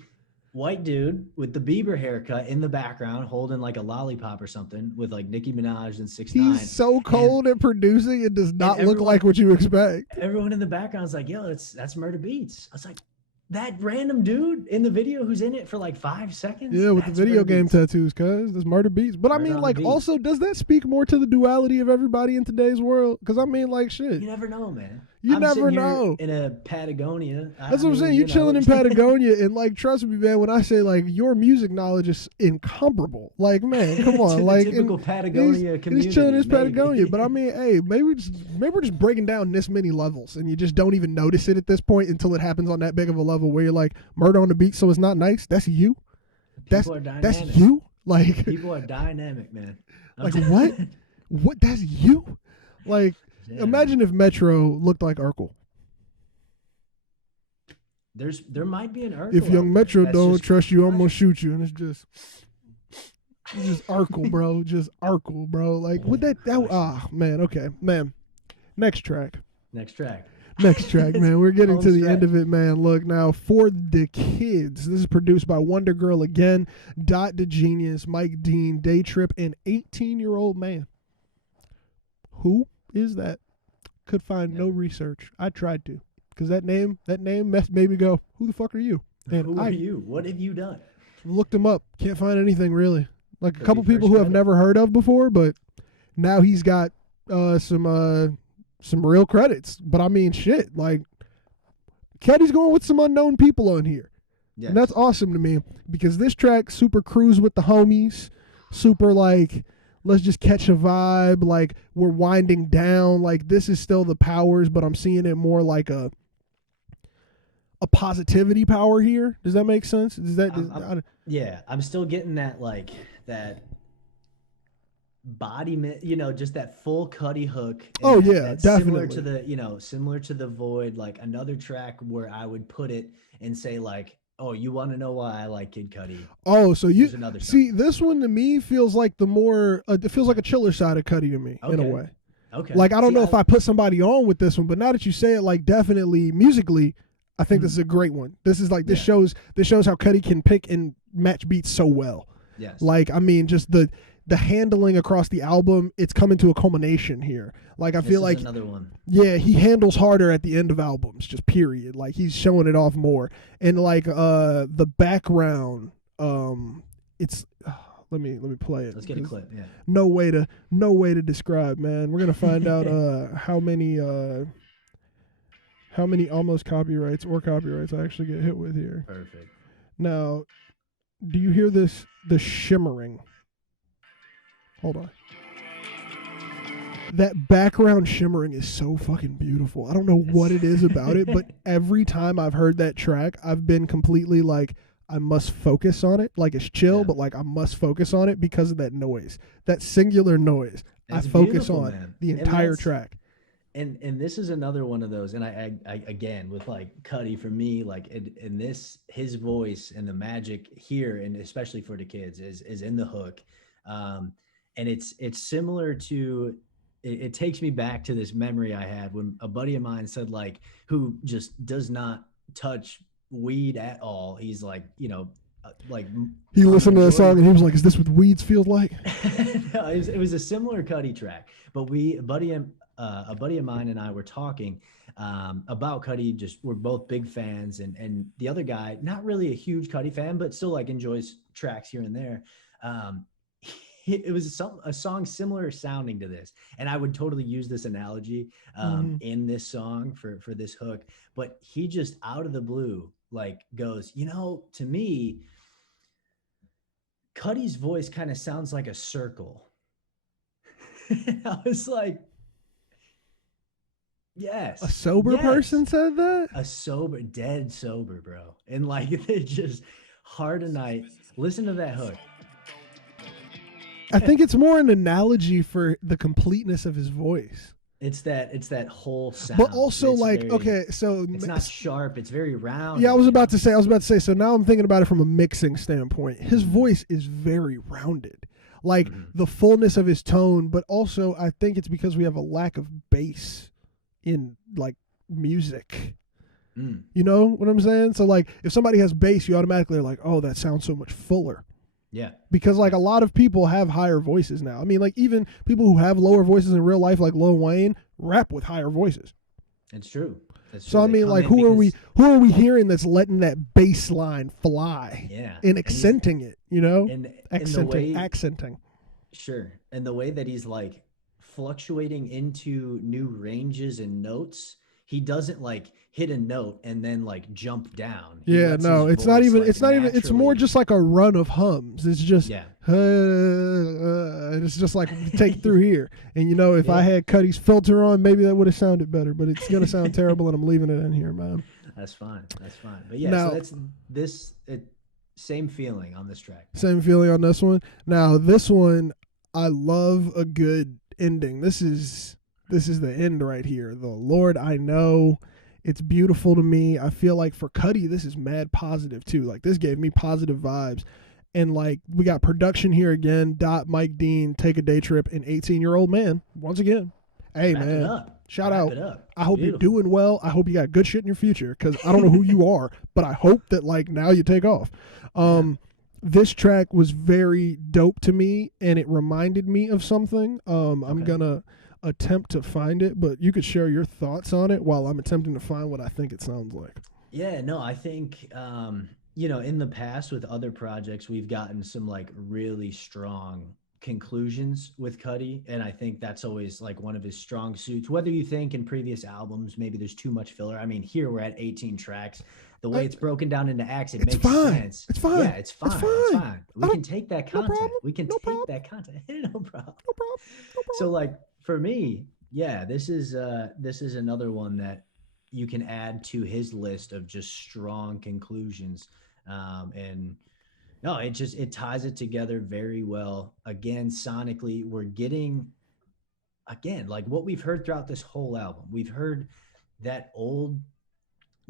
white dude with the Bieber haircut in the background holding like a lollipop or something with like Nicki Minaj and 6ix9ine. He's so cold at producing, it does not look like what you expect. Everyone in the background's like, yo, that's Murder Beats. I was like, that random dude in the video who's in it for like 5 seconds? Yeah, with the video game tattoos, cuz. That's Murder Beats. But I mean, like, also, does that speak more to the duality of everybody in today's world? Because I mean, like, shit. You never know, man. You never know. In a Patagonia. That's what I'm saying. You're chilling in Patagonia, and like, trust me, man. When I say like your music knowledge is incomparable, like, man, come on, like, typical Patagonia community. He's chilling in Patagonia, but I mean, hey, maybe we're just breaking down this many levels, and you just don't even notice it at this point until it happens on that big of a level where you're like, Murder on the Beat, so it's not nice. That's you. That's you. Like, people are dynamic, man. Like what? What? That's you. Like. Yeah, imagine if Metro looked like Urkel. There might be an Urkel. If young Metro don't trust you, I'm gonna shoot you, and it's just Urkel, bro. Just Urkel, bro. Like would that man. Okay, man. Next track, man. We're getting to the end of it, man. Look now, For the Kids. This is produced by Wonder Girl again, Dot the Genius, Mike Dean, J-Treb, and 18-year-old man. Who is that? Could find no research. I tried to, because that name made me go, who the fuck are you? And who are you? What have you done? Looked him up. Can't find anything really. Like a couple people who I've never heard of before, but now he's got some real credits. But I mean, shit, like Cudi's going with some unknown people on here. Yes. And that's awesome to me, because this track, super cruise with the homies, super like, let's just catch a vibe, like we're winding down, like this is still the Powers, but I'm seeing it more like a positivity power here. Does that make sense? Yeah, I'm still getting that, like that embodiment, just that full Cudi hook. Oh yeah, definitely. Similar to The Void, like another track where I would put it and say like, oh, you want to know why I like Kid Cudi? Oh, so you see this one to me feels like the more it feels like a chiller side of Cudi to me in a way. Okay. Like I don't know if I put somebody on with this one, but now that you say it, like definitely musically, I think this is a great one. This is like this shows how Cudi can pick and match beats so well. Yes. Like I mean, just the handling across the album, it's coming to a culmination here. Like I feel like another one. Yeah, he handles harder at the end of albums, just period. Like he's showing it off more. And like the background, it's let me play it. Let's get a clip. Yeah. No way to describe, man. We're gonna find out how many almost copyrights or copyrights I actually get hit with here. Perfect. Now, do you hear this? The shimmering. Hold on. That background shimmering is so fucking beautiful. I don't know what it is about it, but every time I've heard that track, I've been completely like, I must focus on it. Like it's chill, but like I must focus on it because of that noise, that singular noise. I focus on man. The entire track. And this is another one of those. And I again, with like Cudi for me, like in this, his voice and the magic here, and especially for the kids, is in the hook. And it's similar to, it takes me back to this memory I had when a buddy of mine said, like, who just does not touch weed at all. He's like, like he listened to that song and he was like, is this what weeds feels like? No, it was a similar Cudi track, but a buddy of mine and I were talking about Cudi. Just we're both big fans, and the other guy, not really a huge Cudi fan, but still like enjoys tracks here and there. it was a song similar sounding to this, and I would totally use this analogy in this song for this hook. But he just out of the blue like goes, to me, Cudi's voice kind of sounds like a circle. I was like, yes. A sober person said that? Dead sober, bro. And like, it just hard a night. Listen to that hook. I think it's more an analogy for the completeness of his voice. It's that whole sound. But also it's like, very, okay, so it's not sharp. It's very round. Yeah, I was about to say, so now I'm thinking about it from a mixing standpoint. His voice is very rounded. Like the fullness of his tone, but also I think it's because we have a lack of bass in like music. You know what I'm saying? So like if somebody has bass, you automatically are like, oh, that sounds so much fuller. Yeah. Because like a lot of people have higher voices now. I mean, like even people who have lower voices in real life, like Lil Wayne, rap with higher voices. It's true. So I mean, like who are we hearing that's letting that bass line fly? Yeah. And accenting it, And accenting. Sure. And the way that he's like fluctuating into new ranges and notes, he doesn't like hit a note and then like jump down. It's more just like a run of hums. It's just, it's just like take through here. And if I had Cudi's filter on, maybe that would have sounded better, but it's going to sound terrible and I'm leaving it in here, man. That's fine. But yeah, so that's same feeling on this track. Same feeling on this one. Now this one, I love a good ending. This is the end right here. The Lord I Know. It's beautiful to me. I feel like for Cudi, this is mad positive too. Like this gave me positive vibes. And like we got production here again. Dot, Mike Dean, Take a Day Trip, and 18-year-old man. Once again. Hey man. Shout out. I hope you're doing well. I hope you got good shit in your future. Because I don't know who you are, but I hope that like now you take off. This track was very dope to me and it reminded me of something. I'm gonna attempt to find it, but you could share your thoughts on it while I'm attempting to find what I think it sounds like. Yeah, no, I think in the past with other projects we've gotten some like really strong conclusions with Cudi, and I think that's always like one of his strong suits. Whether you think in previous albums maybe there's too much filler, I mean here we're at 18 tracks. The way it's broken down into acts, it makes sense. It's fine. Yeah, it's fine. We can take that content. We can take that content. No problem. So like for me, yeah, this is another one that you can add to his list of just strong conclusions. And no, it ties it together very well. Again, sonically, we're getting like what we've heard throughout this whole album. We've heard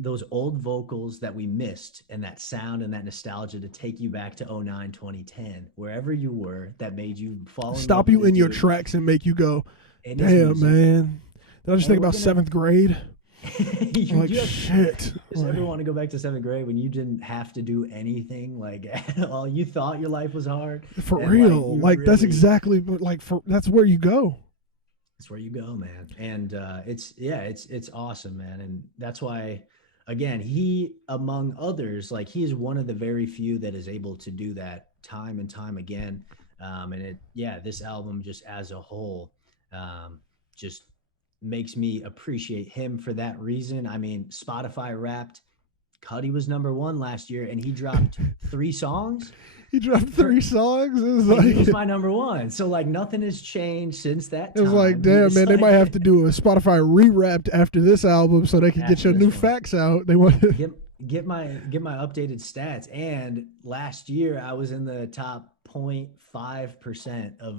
those old vocals that we missed and that sound and that nostalgia to take you back to 2009, 2010, wherever you were, that made you fall in love. Stop you in your tracks and make you go, damn, man. Did I just think about 7th grade? Shit. Does everyone want to go back to 7th grade when you didn't have to do anything like at all? You thought your life was hard? For real. Like that's exactly, like that's where you go. That's where you go, man. And it's awesome, man. And that's why, again, he, among others, like he is one of the very few that is able to do that time and time again. And this album just as a whole, just makes me appreciate him for that reason. I mean, Spotify Wrapped, Cudi was #1 last year, and he dropped 3 songs. He dropped 3 songs. It was he was my #1. So like nothing has changed since that time. It was like, damn, man, they might have to do a Spotify re-wrapped after this album so they can get your new facts out. They want to get my updated stats. And last year I was in the top 0.5% of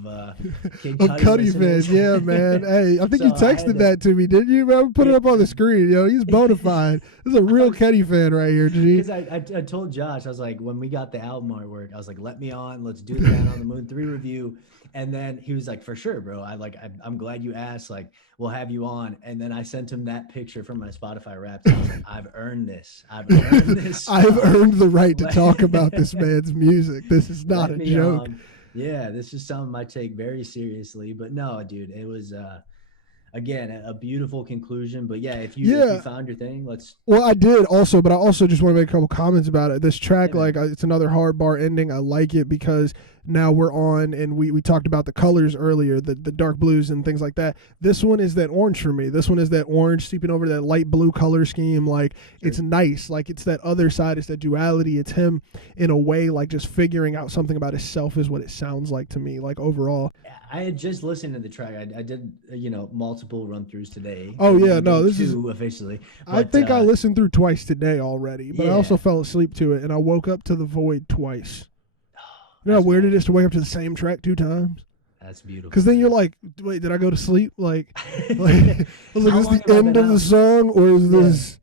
Cudi fans. Yeah, man. Hey, I think you texted that to me, didn't you? Man, put it up on the screen. Yo, he's bona fide. This is a real Cudi fan right here, G. Because I told Josh, I was like, when we got the album artwork, I was like, let me on. Let's do the Man on the Moon 3 review. And then he was like, for sure, bro. I'm glad you asked. Like, we'll have you on. And then I sent him that picture from my Spotify Wrapped. I was like, I've earned this. I've earned the right to talk about this man's music. This is not a joke. Yeah, this is something I take very seriously. But no, dude, it was again a beautiful conclusion. But yeah, if you found your thing, Well, I did also, but I also just want to make a couple comments about it. This track, it's another hard bar ending. I like it because now we're on, and we talked about the colors earlier, the dark blues and things like that. This one is that orange for me. This one is that orange seeping over that light blue color scheme. Like, it's nice. Like, it's that other side. It's that duality. It's him in a way, like, just figuring out something about himself is what it sounds like to me, like, overall. I had just listened to the track. I did, multiple run-throughs today. Oh, yeah, no, this two is... officially. But, I think I listened through twice today already, but I also fell asleep to it, and I woke up to The Void twice. You know how weird it is to wake up to the same track 2 times? That's beautiful. Because then you're like, wait, did I go to sleep? Like I was like, is this the end of the song, or is this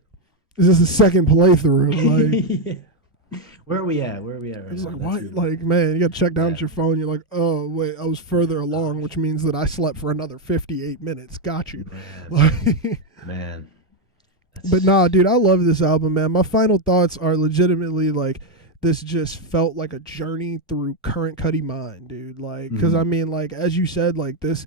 the second playthrough? Like, Where are we at? Right, it's like, what? Like, man, you got to check down at your phone. You're like, oh, wait, I was further along, which means that I slept for another 58 minutes. Got you. Man. But nah, dude, I love this album, man. My final thoughts are legitimately like, this just felt like a journey through current Cudi mind, dude. Like, because I mean, like, as you said, like, this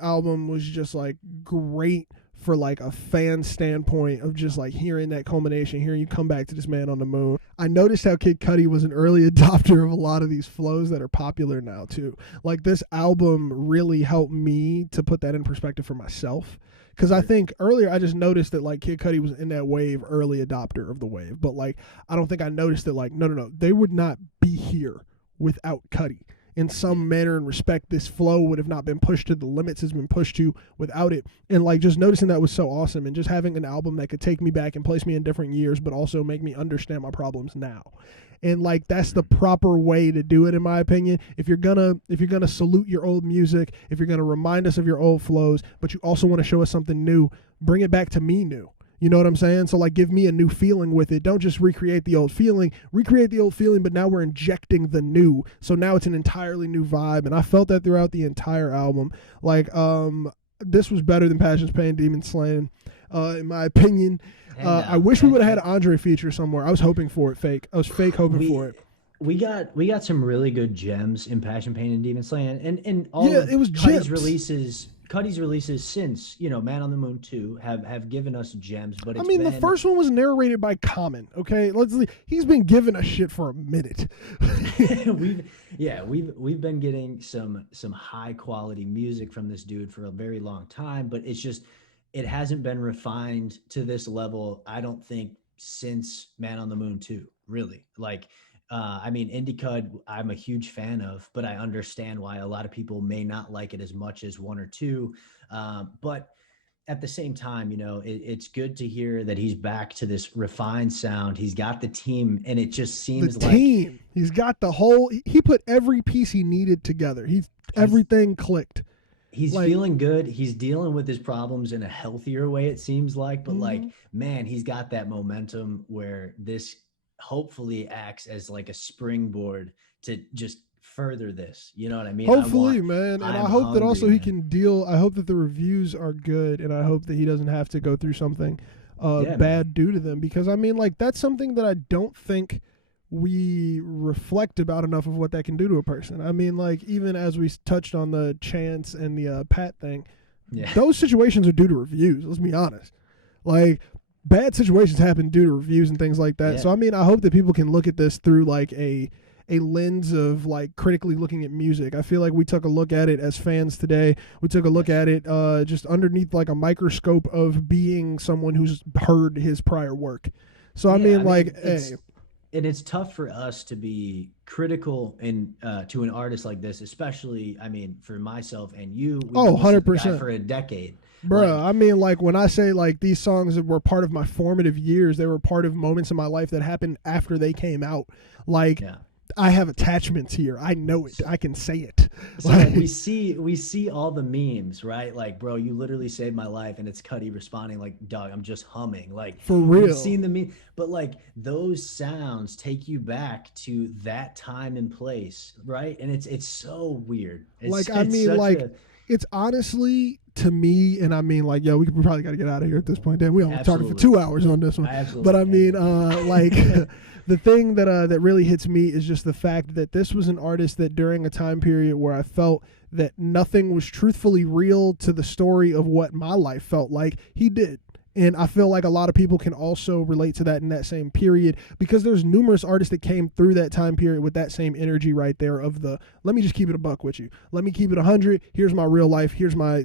album was just like great for like a fan standpoint of just like hearing that culmination, hearing you come back to this man on the moon. I noticed how Kid Cudi was an early adopter of a lot of these flows that are popular now too. Like, this album really helped me to put that in perspective for myself. Because I think earlier I just noticed that like Kid Cudi was in that wave, early adopter of the wave. But like, I don't think I noticed that like, no, they would not be here without Cudi. In some manner and respect, this flow would have not been pushed to the limits it's been pushed to without it. And like, just noticing that was so awesome, and just having an album that could take me back and place me in different years, but also make me understand my problems now. And like, that's the proper way to do it, in my opinion. If you're gonna salute your old music, if you're gonna remind us of your old flows, but you also want to show us something new, bring it back to me new. You know what I'm saying? So like, give me a new feeling with it. Don't just recreate the old feeling, but now we're injecting the new. So now it's an entirely new vibe. And I felt that throughout the entire album. Like, this was better than Passions, Pain, Demon Slaying, in my opinion. I wish we would have had an Andre feature somewhere. I was hoping for it, fake. I was fake hoping for it. We got some really good gems in Passion, Pain, and Demon Slaying, and all of it was Cudi's releases since Man on the Moon 2 have given us gems. But it's the first one was narrated by Common. Okay, he's been giving us shit for a minute. we've been getting some high quality music from this dude for a very long time, but it hasn't been refined to this level, I don't think, since Man on the Moon 2, really. Like, Indie Cud, I'm a huge fan of, but I understand why a lot of people may not like it as much as 1 or 2. But at the same time, it's good to hear that he's back to this refined sound. He's got the team, and it just seems he's got he put every piece he needed together. Everything clicked. He's feeling good. He's dealing with his problems in a healthier way, it seems like. But man, he's got that momentum where this hopefully acts as like a springboard to just further this. You know what I mean? Hopefully, man. And I hope that also he can deal. I hope that the reviews are good, and I hope that he doesn't have to go through something bad due to them. Because that's something that I don't think we reflect about enough of what that can do to a person. Even as we touched on the Chance and the Pat thing, those situations are due to reviews. Let's be honest. Like, bad situations happen due to reviews and things like that. Yeah. So I hope that people can look at this through like a lens of like critically looking at music. I feel like we took a look at it as fans today. We took a look at it just underneath like a microscope of being someone who's heard his prior work. So and it's tough for us to be critical to an artist like this, especially, for myself and you. 100%. For a decade. Bruh, when I say like these songs were part of my formative years, they were part of moments in my life that happened after they came out. I have attachments here. I know it. I can say it. So we see all the memes, right? Like, bro, you literally saved my life, and it's Cudi responding like, "Dog, I'm just humming." Like, for real. You've seen the meme, but like those sounds take you back to that time and place, right? And it's so weird. It's honestly, to me, and we probably got to get out of here at this point. Damn, we only talking for 2 hours on this one. Absolutely. But the thing that really hits me is just the fact that this was an artist that during a time period where I felt that nothing was truthfully real to the story of what my life felt like, he did. And I feel like a lot of people can also relate to that in that same period, because there's numerous artists that came through that time period with that same energy right there of the, let me just keep it a buck with you. Let me keep it 100. Here's my real life. Here's my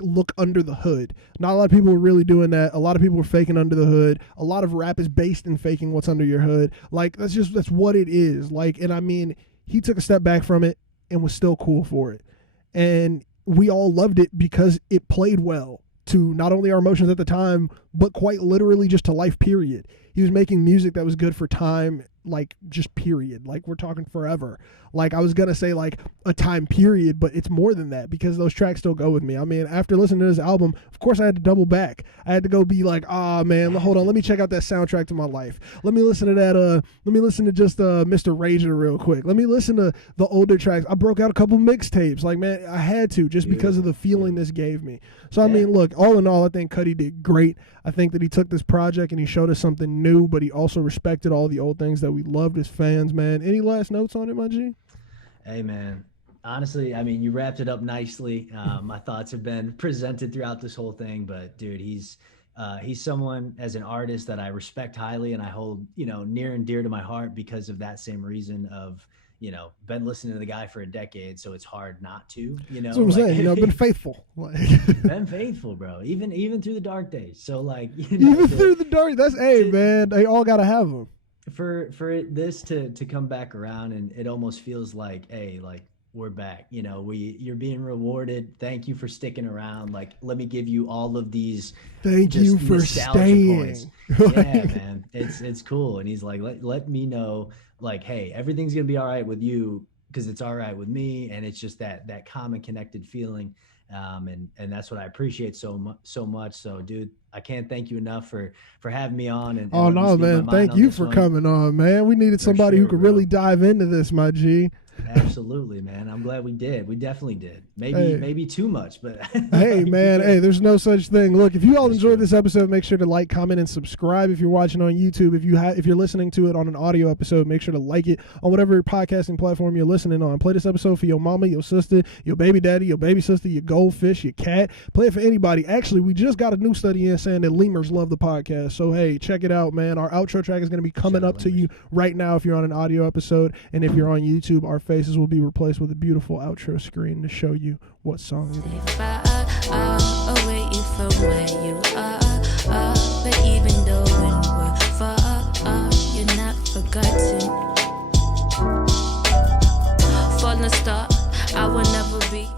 look under the hood. Not a lot of people were really doing that. A lot of people were faking under the hood. A lot of rap is based in faking what's under your hood. Like, that's what it is. Like, and I mean, he took a step back from it and was still cool for it. And we all loved it because it played well to not only our emotions at the time, but quite literally just to life, period. He was making music that was good for time, like, just period. Like, we're talking forever. Like, I was going to say, like, a time period, but it's more than that, because those tracks still go with me. I mean, after listening to this album, of course I had to double back. I had to go be like, man, hold on, let me check out that soundtrack to my life. Let me listen to that, let me listen to just Mr. Rager real quick. Let me listen to the older tracks. I broke out a couple mixtapes. Like, man, I had to, just because of the feeling this gave me. So, I mean, look, all in all, I think Cudi did great. I think that he took this project and he showed us something new, but he also respected all the old things that we loved as fans, man. Any last notes on it, my G? Hey, man. Honestly, I mean, you wrapped it up nicely. My thoughts have been presented throughout this whole thing, but dude, he's someone as an artist that I respect highly, and I hold, near and dear to my heart because of that same reason of, been listening to the guy for a decade, so it's hard not to, That's what I'm saying, been faithful. Been faithful, bro, even through the dark days. So, like, even through the dark, man, they all got to have them. For this to come back around, and it almost feels like, hey, like, we're back, you're being rewarded. Thank you for sticking around. Like, let me give you all of these. Thank you for staying. Points. Yeah, man, it's cool. And he's like, let me know, like, hey, everything's gonna be all right with you because it's all right with me, and it's just that common connected feeling. And that's what I appreciate so much. So, dude, I can't thank you enough for having me on. And oh no, man, thank you for coming on, man. We needed somebody who could really dive into this, my G. Absolutely, man. I'm glad we did. We definitely did. Maybe too much, but hey, man. Hey, there's no such thing. Look, if you all enjoyed this episode, make sure to like, comment, and subscribe. If you're watching on YouTube, if you're listening to it on an audio episode, make sure to like it on whatever podcasting platform you're listening on. Play this episode for your mama, your sister, your baby daddy, your baby sister, your goldfish, your cat. Play it for anybody. Actually, we just got a new study in saying that lemurs love the podcast. So hey, check it out, man. Our outro track is going to be coming up to you right now if you're on an audio episode, and if you're on YouTube, our faces will be replaced with a beautiful outro screen to show you what song it is. I'll wait you from where you are, but even though when we're far, you're not forgotten. Falling star, I will never be.